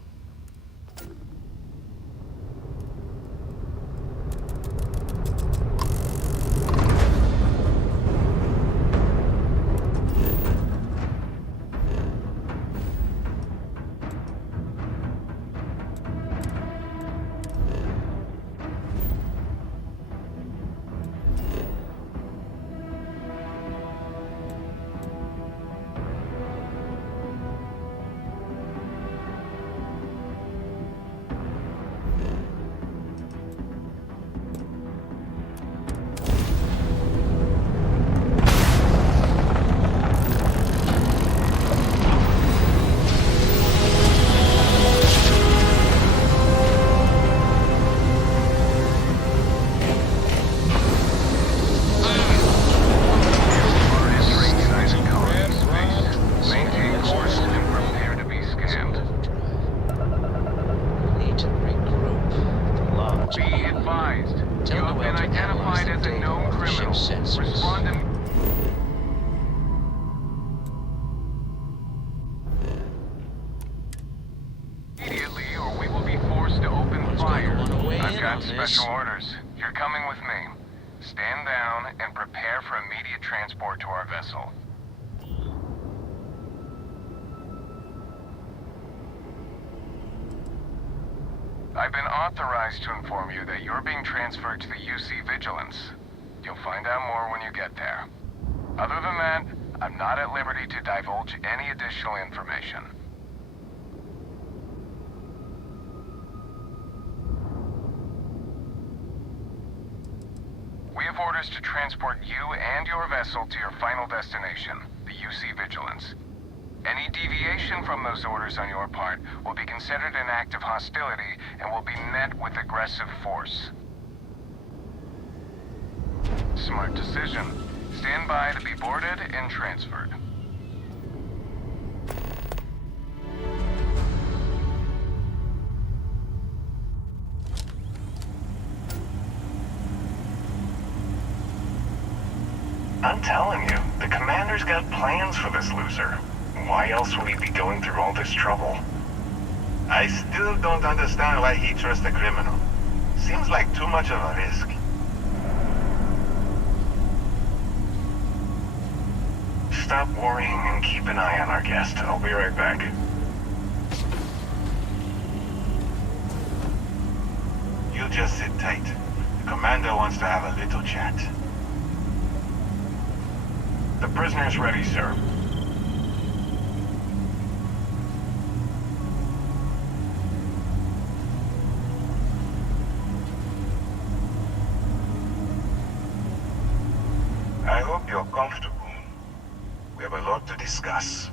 That's special orders. You're coming with me. Stand down and prepare for immediate transport to our vessel. I've been authorized to inform you that you're being transferred to the UC Vigilance. You'll find out more when you get there. Other than that, I'm not at liberty to divulge any additional information. We have orders to transport you and your vessel to your final destination, the UC Vigilance. Any deviation from those orders on your part will be considered an act of hostility and will be met with aggressive force. Smart decision. Stand by to be boarded and transferred. I'm telling you, the commander's got plans for this loser. Why else would he be going through all this trouble? I still don't understand why he trusts a criminal. Seems like too much of a risk. Stop worrying and keep an eye on our guest. I'll be right back. You just sit tight. The commander wants to have a little chat. The prisoner's ready, sir. I hope you're comfortable. We have a lot to discuss.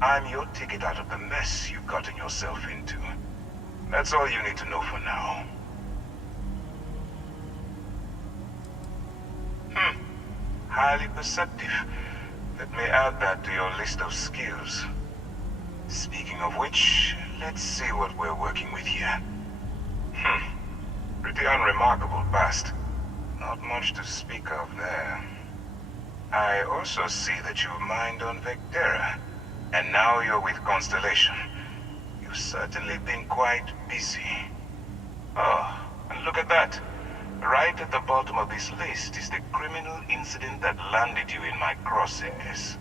I'm your ticket out of the mess you've gotten yourself into. That's all you need to know for now. Highly perceptive. Let me add that to your list of skills. Speaking of which, let's see what we're working with here. Pretty unremarkable past. Not much to speak of there. I also see that you've mined on Vectera, and now you're with Constellation. You've certainly been quite busy. Oh, and look at that. Right at the bottom of this list is the criminal incident that landed you in my crosshairs.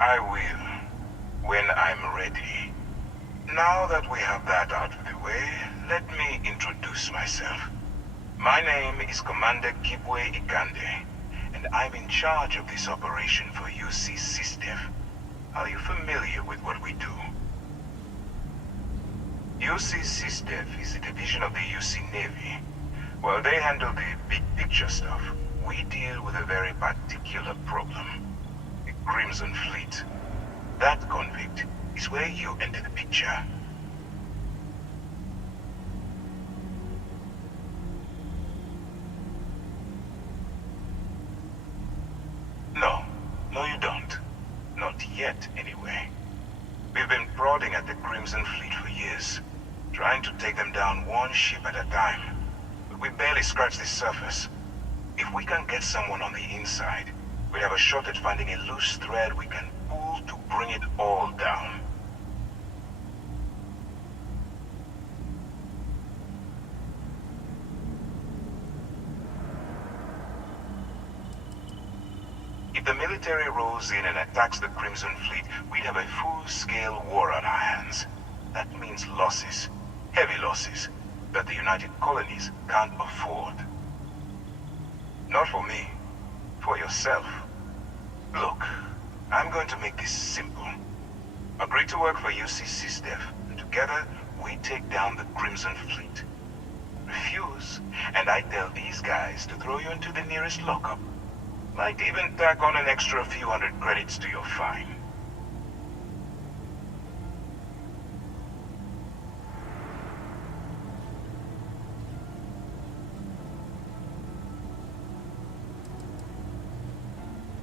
I will, when I'm ready. Now that we have that out of the way, let me introduce myself. My name is Commander Kibwe Ikande, and I'm in charge of this operation for UC SysDev. Are you familiar with what we do? UC SysDev is a division of the UC Navy. While they handle the big picture stuff, we deal with a very particular problem. The Crimson Fleet. That convict is where you enter the picture. No, you don't. Not yet, anyway. We've been prodding at the Crimson Fleet for years, trying to take them down one ship at a time. But we barely scratched the surface. If we can get someone on the inside, we have a shot at finding a loose thread we can pull to bring it all down. If the military rolls in and attacks the Crimson Fleet, we'd have a full-scale war on our hands. That means losses, heavy losses, that the United Colonies can't afford. Not for me, for yourself. Look, I'm going to make this simple. Agree to work for UC SysDev, and together we take down the Crimson Fleet. Refuse, and I tell these guys to throw you into the nearest lockup. Might even tack on an extra few hundred credits to your fine.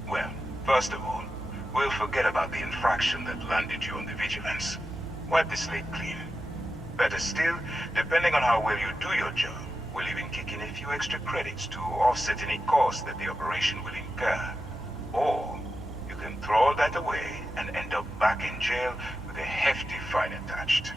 Well, first of all, we'll forget about the infraction that landed you on the Vigilance. Wipe the slate clean. Better still, depending on how well you do your job, We'll even kick in a few extra credits to offset any costs that the operation will incur. Or you can throw all that away and end up back in jail with a hefty fine attached.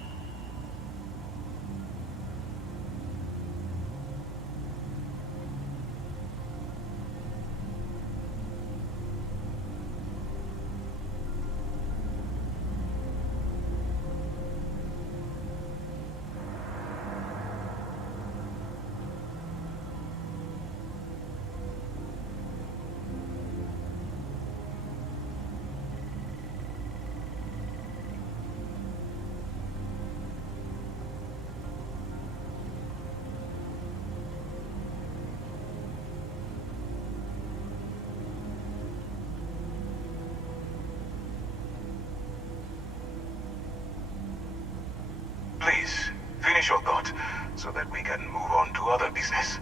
Please, finish your thought, so that we can move on to other business.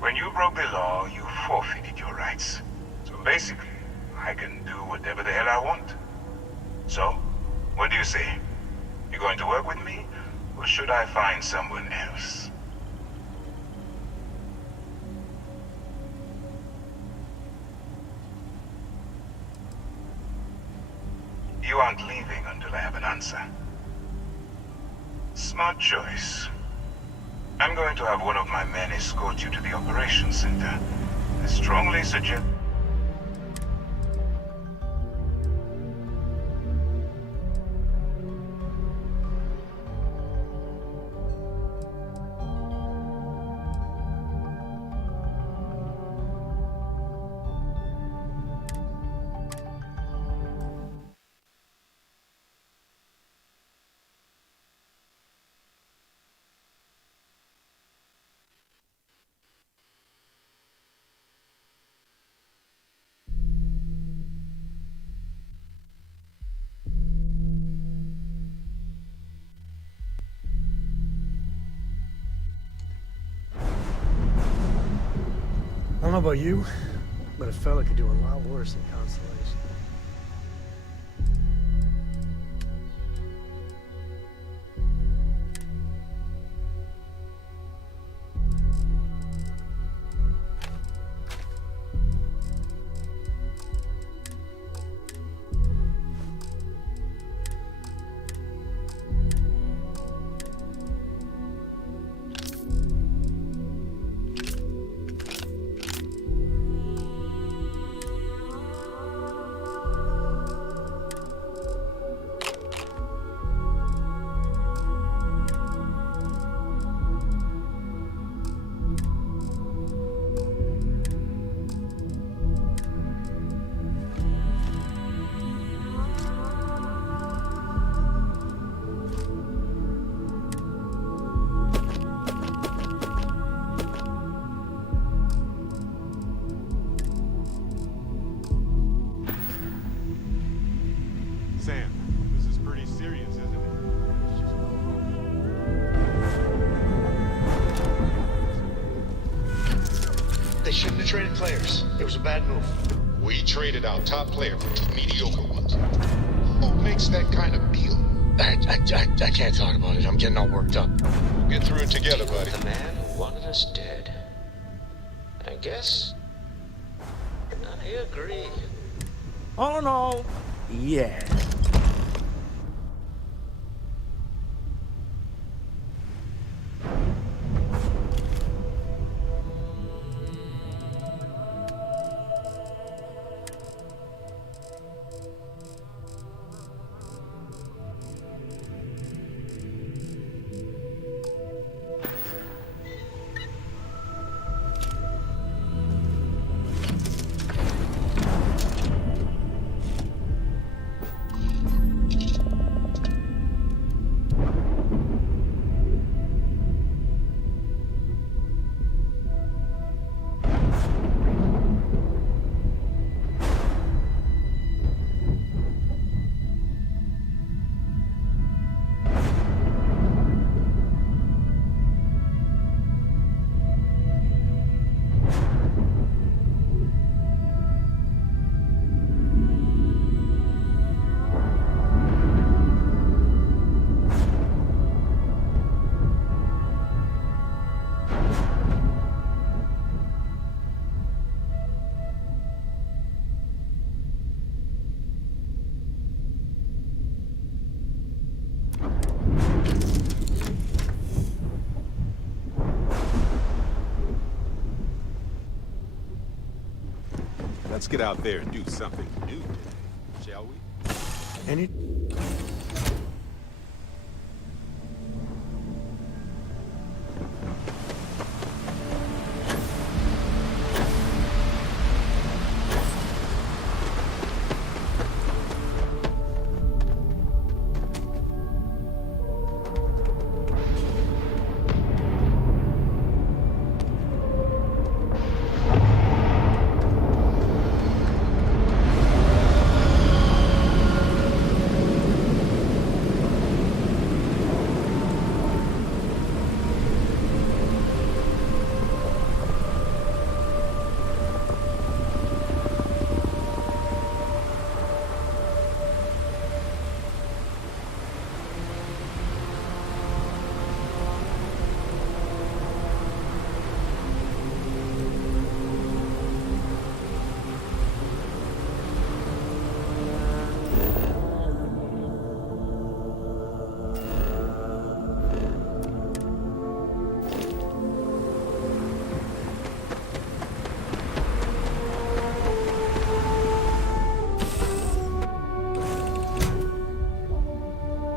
When you broke the law, you forfeited your rights. So basically, I can do whatever the hell I want. So, what do you say? You going to work with me, or should I find someone else? You aren't leaving until I have an answer. Smart choice. I'm going to have one of my men escort you to the operations center. I strongly suggest... I don't know about you, but a fella could do a lot worse than Constellation. Sam, this is pretty serious, isn't it? They shouldn't have traded players. It was a bad move. We traded our top player for two mediocre ones. Who makes that kind of deal? I can't talk about it. I'm getting all worked up. We'll get through it together, buddy. The man who wanted us dead. I guess I agree. All in all, yeah. Let's get out there and do something new today, shall we? Any...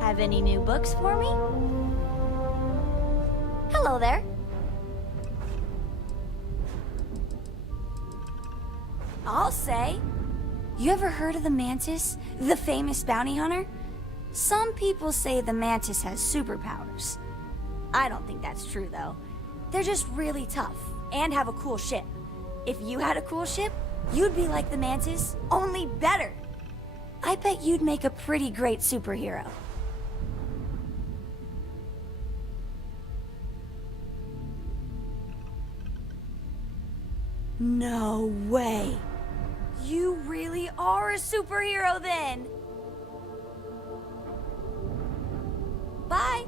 Have any new books for me? Hello there. I'll say. You ever heard of the Mantis? The famous bounty hunter? Some people say the Mantis has superpowers. I don't think that's true, though. They're just really tough and have a cool ship. If you had a cool ship, you'd be like the Mantis, only better. I bet you'd make a pretty great superhero. No way. You really are a superhero then. Bye.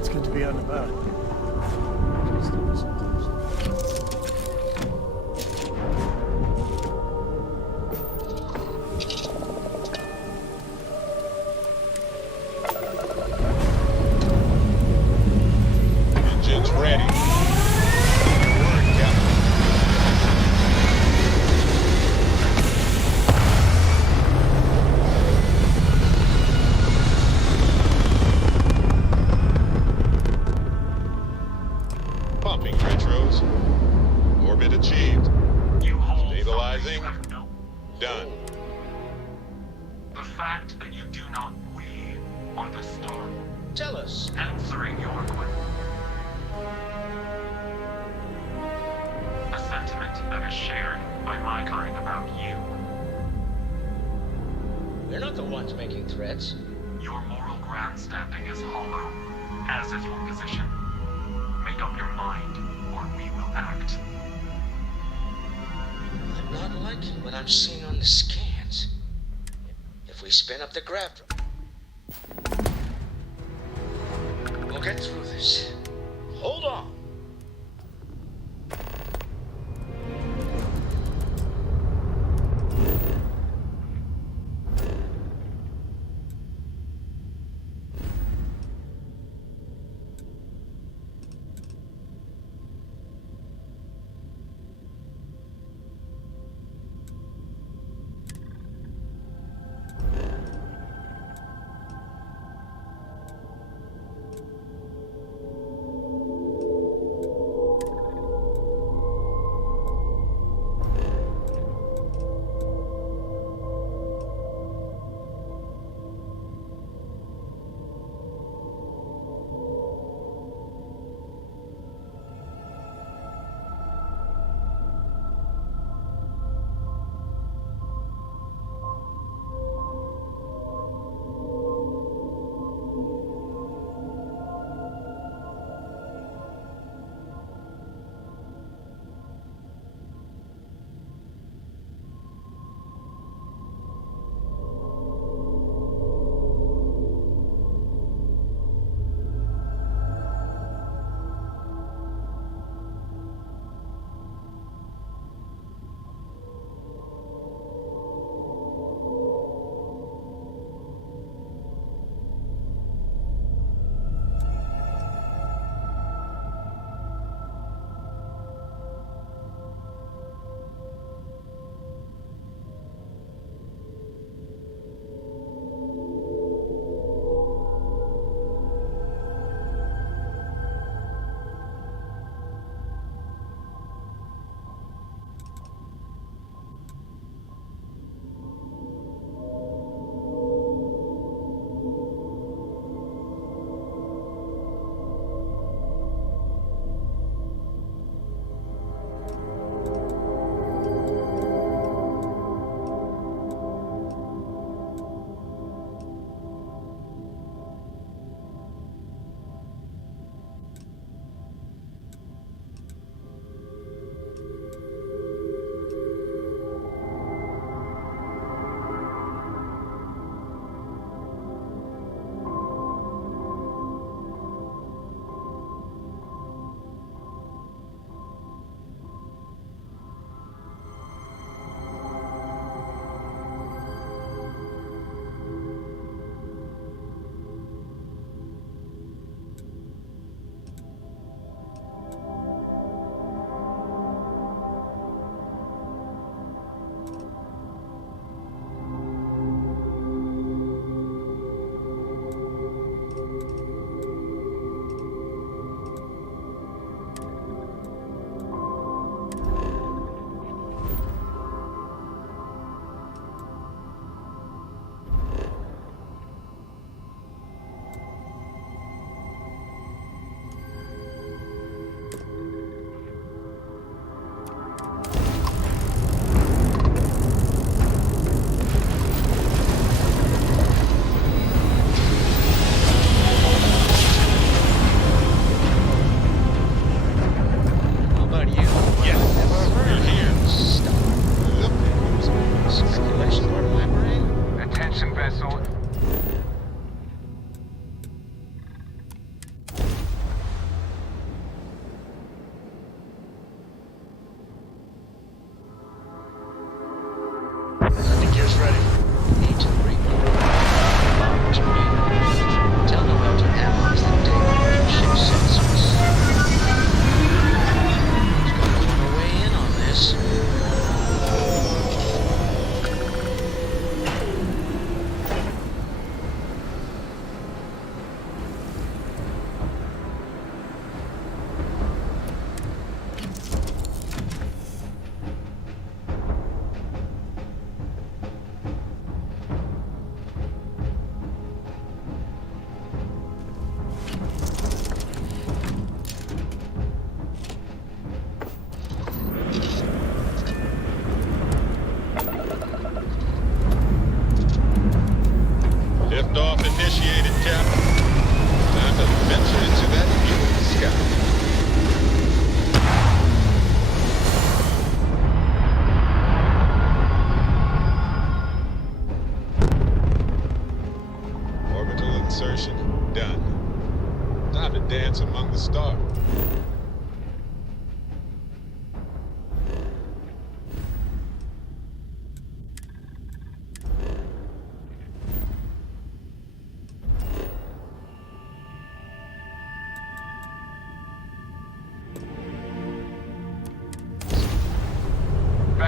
It's good to be out and about. Engines ready. Word, Captain. Pumping retros. Orbit achieved. Stabilizing. Done. The fact that you do not we are the star. Tell us. Answering your question. A sentiment that is shared by my kind about you. We're not the ones making threats. Your moral grandstanding is hollow, as is your position. Make up your mind, or we will act. I'm not liking what I'm seeing on the scans. If we spin up the grav... We'll get through this. Hold on.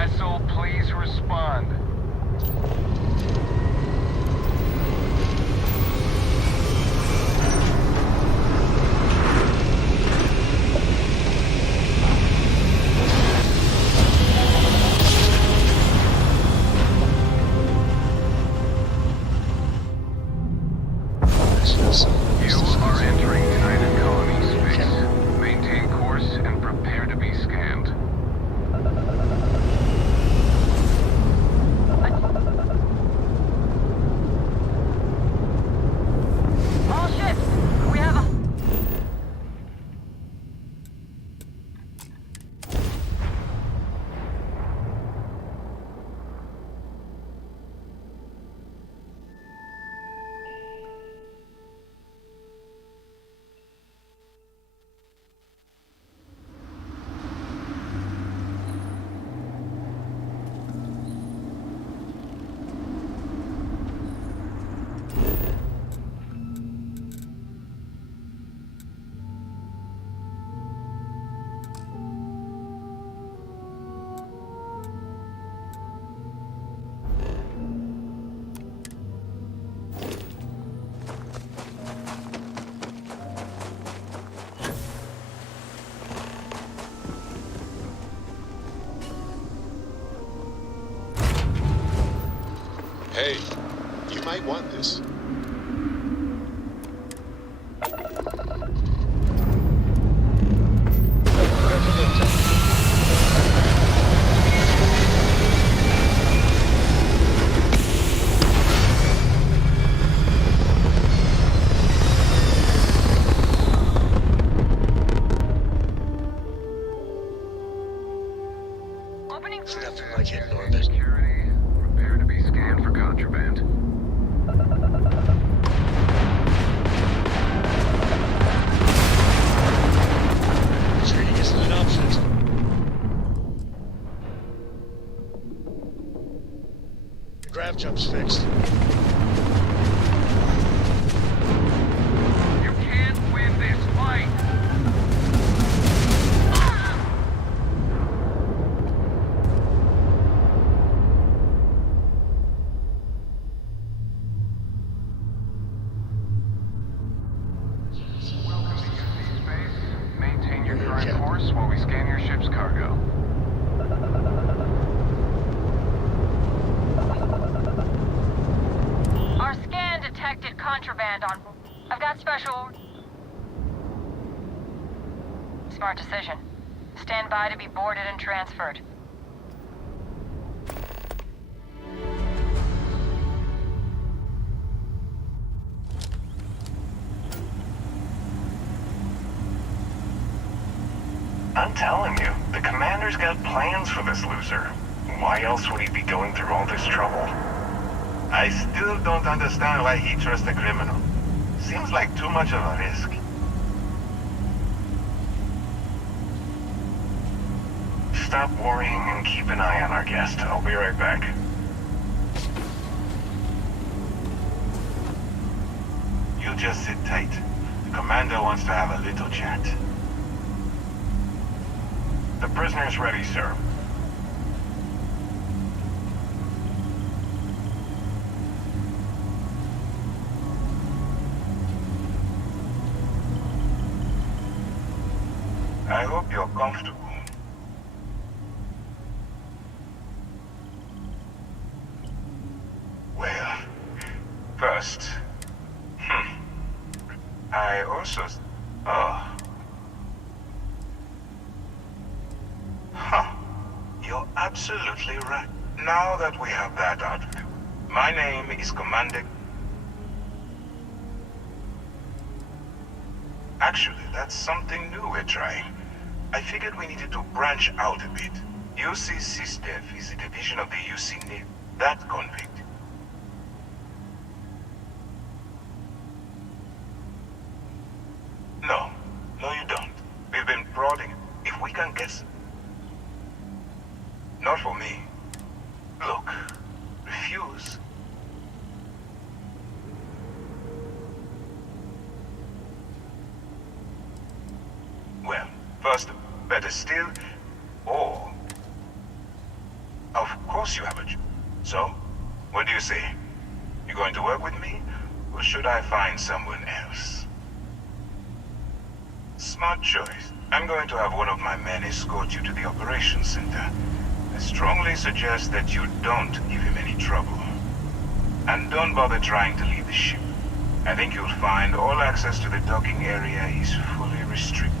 Vessel, please respond. You are entering United Colony space. Maintain course and prepare to be scanned. All ships, we have a... Hey, you might want this. Nothing like it in orbit. Security, prepare to be scanned for contraband. This reading isn't an option. The grav jump's fixed. You can't win this fight! Welcome to UC space. Maintain your current course while we scan your ship's cargo. Our scan detected contraband on... I've got special... Smart decision. Stand by to be boarded and transferred. I'm telling you, the commander's got plans for this loser. Why else would he be going through all this trouble? I still don't understand why he trusts a criminal. Seems like too much of a risk. Stop worrying and keep an eye on our guest. I'll be right back. You just sit tight. The commander wants to have a little chat. The prisoner's ready, sir. I hope you're comfortable. Well, first... I also... Oh. Huh. You're absolutely right. Now that we have that out of you, my name is Commander... Actually, that's something new we're trying. I figured we needed to branch out a bit. UC SysDev is a division of the UC NIP. That convict. No. No, you don't. We've been prodding. If we can get... Not for me. Look. Refuse. Well, first, better still, or... course you have a... So, what do you say? You going to work with me? Or should I find someone else? Smart choice. I'm going to have one of my men escort you to the operations center. I strongly suggest that you don't give him any trouble. And don't bother trying to leave the ship. I think you'll find all access to the docking area is fully restricted.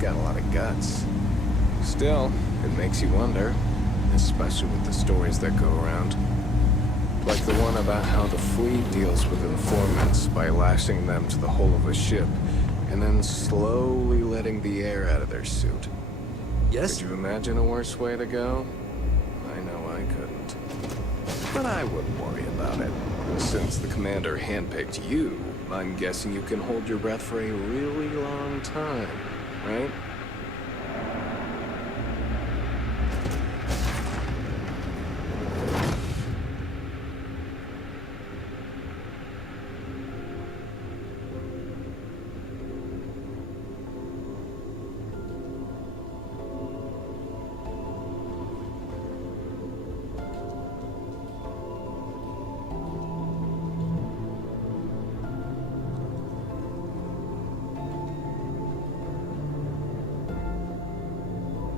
Got a lot of guts. Still, it makes you wonder, especially with the stories that go around. Like the one about how the fleet deals with informants by lashing them to the hull of a ship, and then slowly letting the air out of their suit. Yes? Could you imagine a worse way to go? I know I couldn't. But I wouldn't worry about it. Since the commander handpicked you, I'm guessing you can hold your breath for a really long time, right?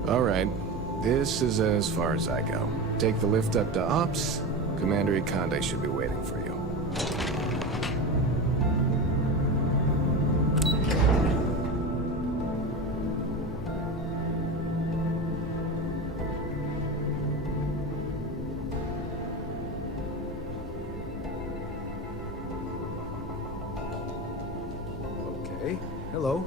All right, this is as far as I go. Take the lift up to Ops. Commander Ikande should be waiting for you. Okay, hello.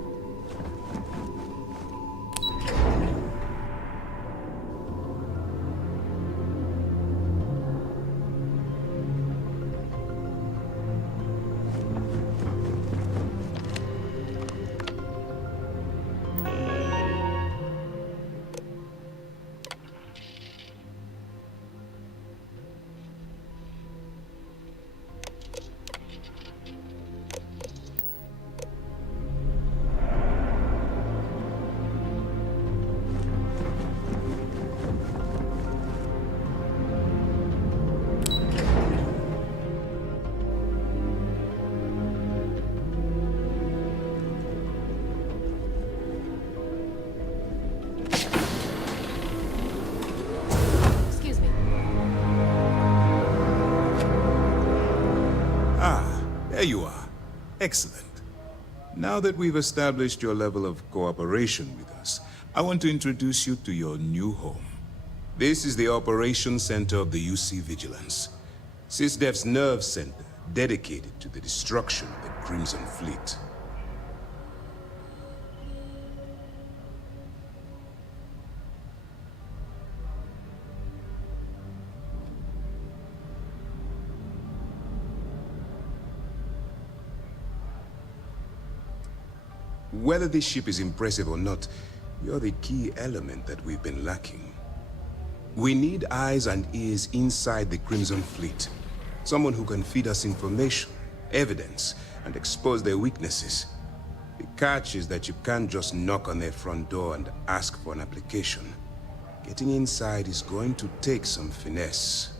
There you are. Excellent. Now that we've established your level of cooperation with us, I want to introduce you to your new home. This is the Operations Center of the UC Vigilance, SysDef's nerve center dedicated to the destruction of the Crimson Fleet. Whether this ship is impressive or not, you're the key element that we've been lacking. We need eyes and ears inside the Crimson Fleet. Someone who can feed us information, evidence, and expose their weaknesses. The catch is that you can't just knock on their front door and ask for an application. Getting inside is going to take some finesse.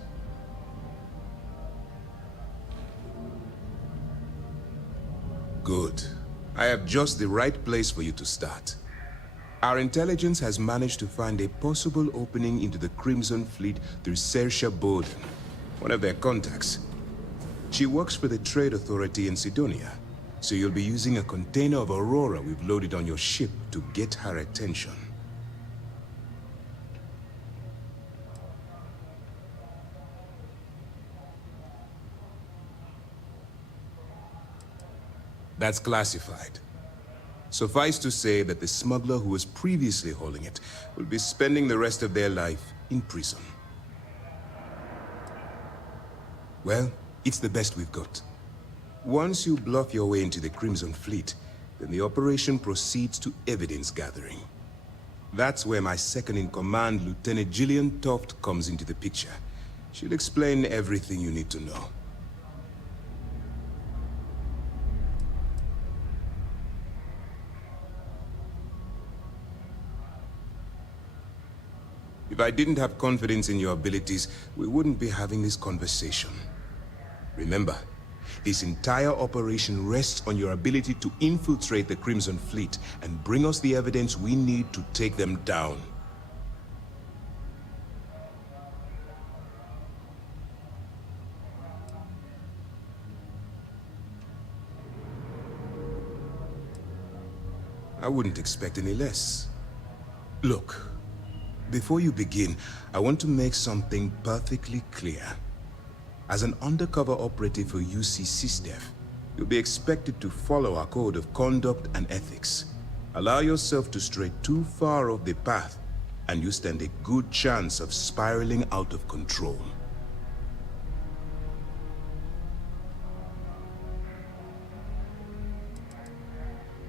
Good. I have just the right place for you to start. Our intelligence has managed to find a possible opening into the Crimson Fleet through Saoirse Bowden, one of their contacts. She works for the Trade Authority in Sidonia, so you'll be using a container of Aurora we've loaded on your ship to get her attention. That's classified. Suffice to say that the smuggler who was previously holding it will be spending the rest of their life in prison. Well, it's the best we've got. Once you bluff your way into the Crimson Fleet, Then the operation proceeds to evidence gathering. That's where my second-in-command, Lieutenant Gillian Toft, comes into the picture. She'll explain everything you need to know. If I didn't have confidence in your abilities, we wouldn't be having this conversation. Remember, this entire operation rests on your ability to infiltrate the Crimson Fleet and bring us the evidence we need to take them down. I wouldn't expect any less. Look, before you begin, I want to make something perfectly clear. As an undercover operative for UC SysDef, you'll be expected to follow our code of conduct and ethics. Allow yourself to stray too far off the path, and you stand a good chance of spiraling out of control.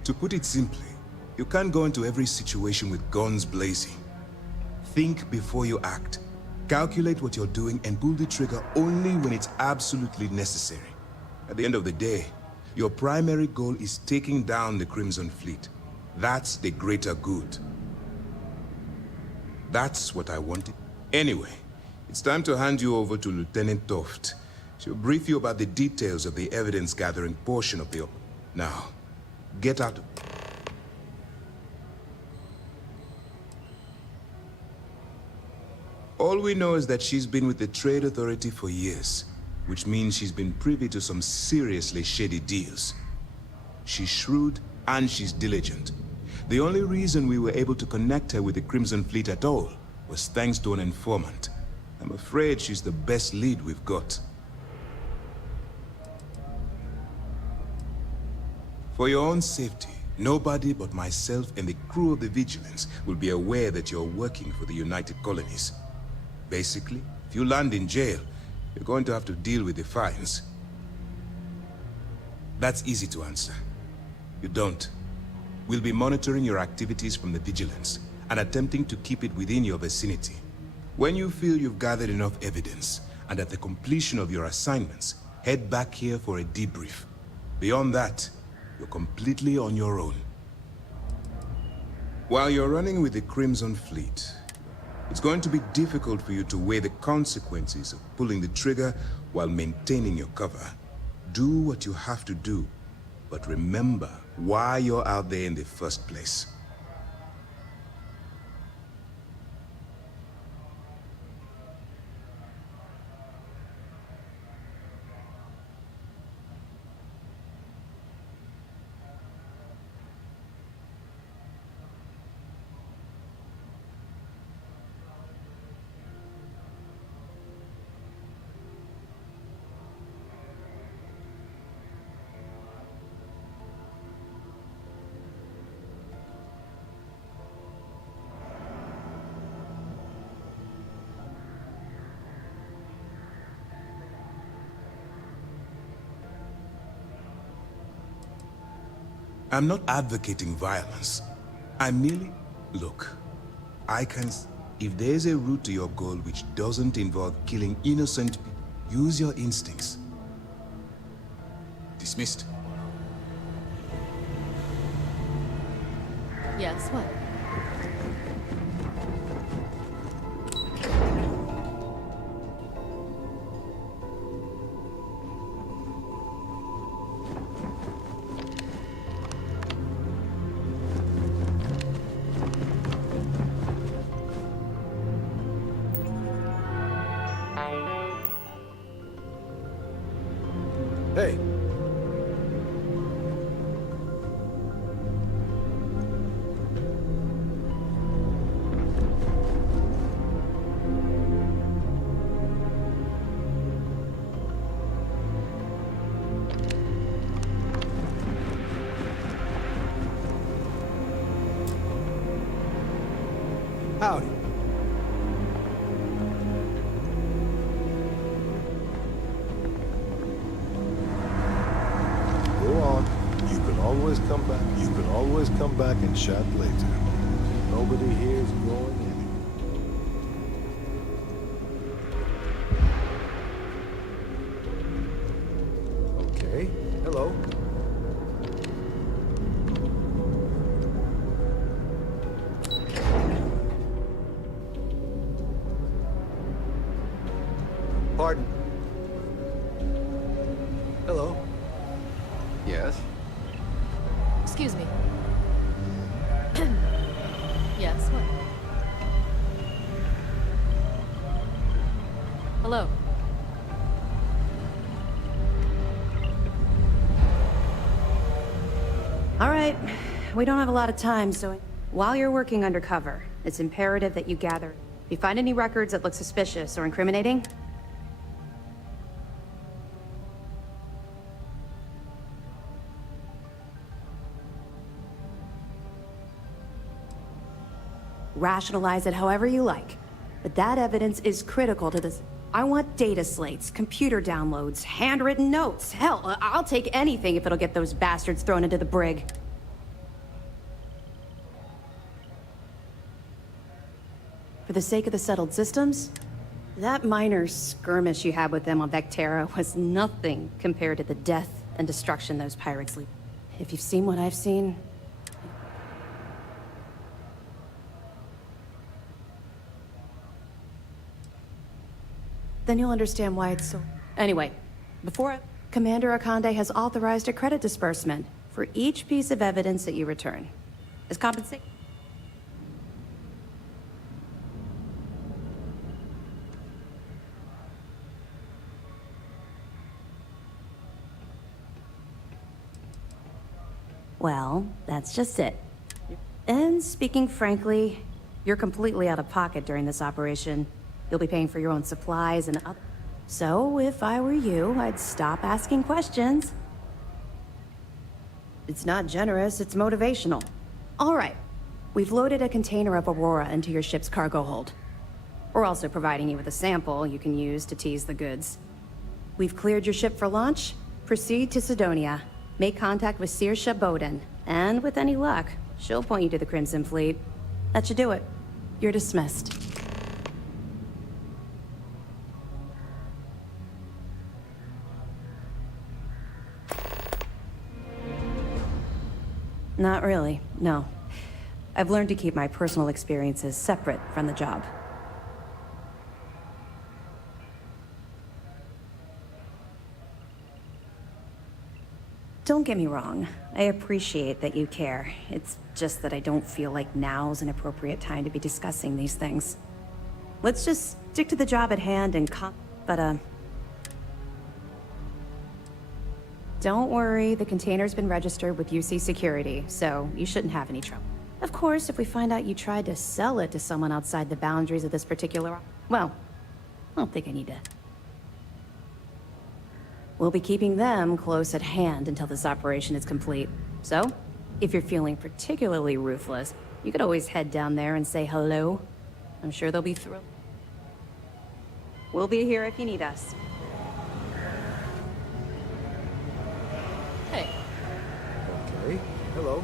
To put it simply, you can't go into every situation with guns blazing. Think before you act. Calculate what you're doing and pull the trigger only when it's absolutely necessary. At the end of the day, your primary goal is taking down the Crimson Fleet. That's the greater good. That's what I wanted. Anyway, it's time to hand you over to Lieutenant Toft. She'll brief you about the details of the evidence-gathering portion of the op. Now, get out of... All we know is that she's been with the Trade Authority for years, which means she's been privy to some seriously shady deals. She's shrewd and she's diligent. The only reason we were able to connect her with the Crimson Fleet at all was thanks to an informant. I'm afraid she's the best lead we've got. For your own safety, nobody but myself and the crew of the Vigilance will be aware that you're working for the United Colonies. Basically, if you land in jail, you're going to have to deal with the fines. That's easy to answer. You don't. We'll be monitoring your activities from the Vigilance and attempting to keep it within your vicinity. When you feel you've gathered enough evidence, and at the completion of your assignments, head back here for a debrief. Beyond that, you're completely on your own. While you're running with the Crimson Fleet, it's going to be difficult for you to weigh the consequences of pulling the trigger while maintaining your cover. Do what you have to do, but remember why you're out there in the first place. I'm not advocating violence. I merely... Look, if there's a route to your goal which doesn't involve killing innocent people, use your instincts. Dismissed. Yes, what? Hey. Howdy. Go on. You could always come back. You could always come back and chat later. Nobody here is going anywhere. Okay. Hello. Pardon. Hello. Yes? Excuse me. Yes, what? Hello. All right, we don't have a lot of time, so while you're working undercover, it's imperative that you gather. If you find any records that look suspicious or incriminating, rationalize it however you like. But that evidence is critical to this. I want data slates, computer downloads, handwritten notes. Hell, I'll take anything if it'll get those bastards thrown into the brig. For the sake of the settled systems, that minor skirmish you had with them on Vectera was nothing compared to the death and destruction those pirates leave. If you've seen what I've seen, then you'll understand why it's so... Anyway, Commander Akande has authorized a credit disbursement for each piece of evidence that you return. As compensation... Well, that's just it. And speaking frankly, you're completely out of pocket during this operation. You'll be paying for your own supplies and other... So, if I were you, I'd stop asking questions. It's not generous, it's motivational. All right. We've loaded a container of Aurora into your ship's cargo hold. We're also providing you with a sample you can use to tease the goods. We've cleared your ship for launch. Proceed to Sidonia. Make contact with Saoirse Bowden. And with any luck, she'll point you to the Crimson Fleet. That should do it. You're dismissed. Not really, no. I've learned to keep my personal experiences separate from the job. Don't get me wrong. I appreciate that you care. It's just that I don't feel like now's an appropriate time to be discussing these things. Let's just stick to the job at hand and don't worry, the container's been registered with UC Security, so you shouldn't have any trouble. Of course, if we find out you tried to sell it to someone outside the boundaries of this particular... Well, I don't think I need to. We'll be keeping them close at hand until this operation is complete. So, if you're feeling particularly ruthless, you could always head down there and say hello. I'm sure they'll be thrilled. We'll be here if you need us. Hey. Okay. Hello.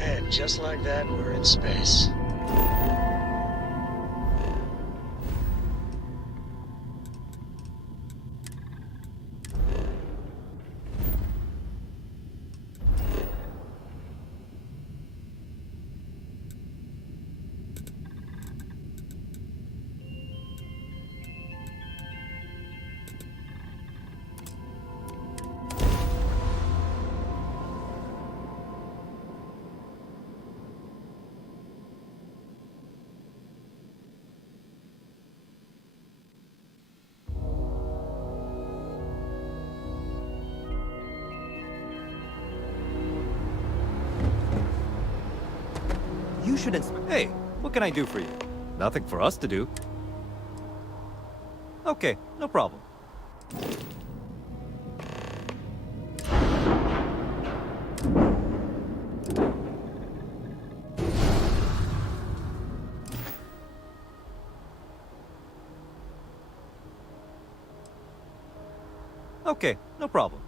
And just like that, we're in space. You should Hey, what can I do for you? Nothing for us to do. Okay, no problem. Okay, no problem.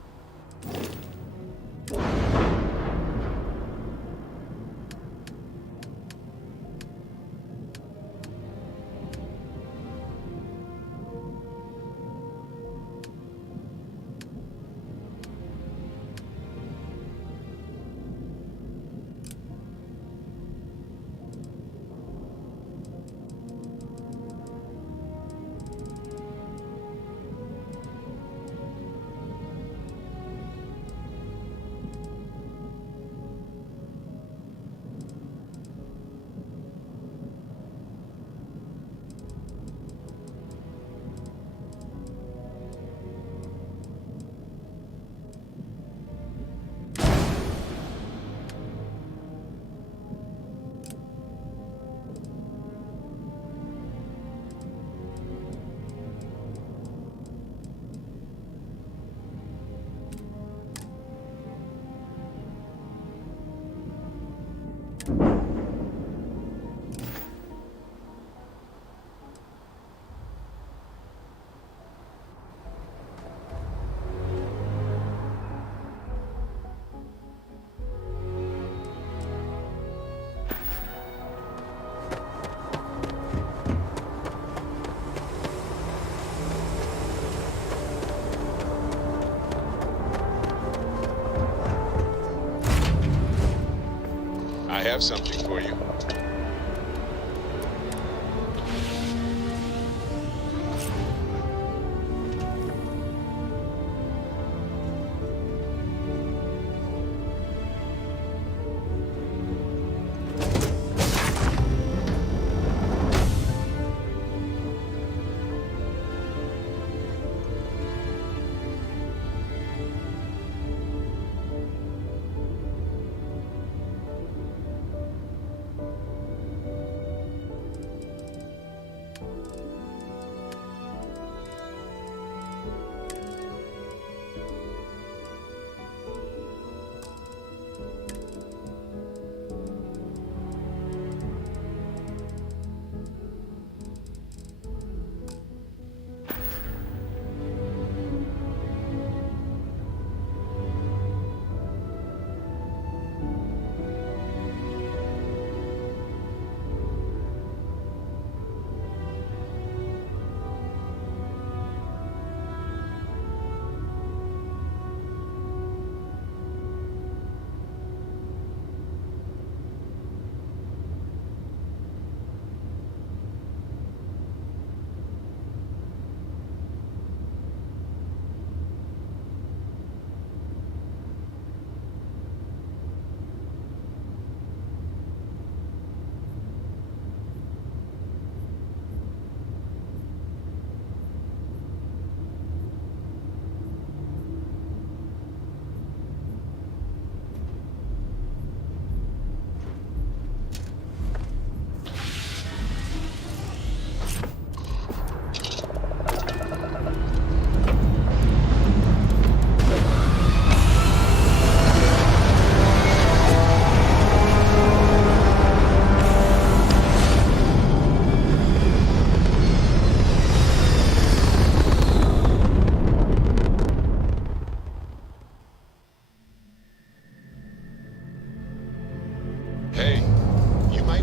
I have something for you.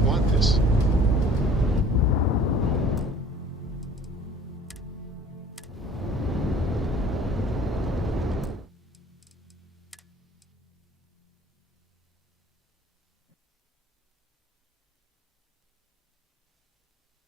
want this.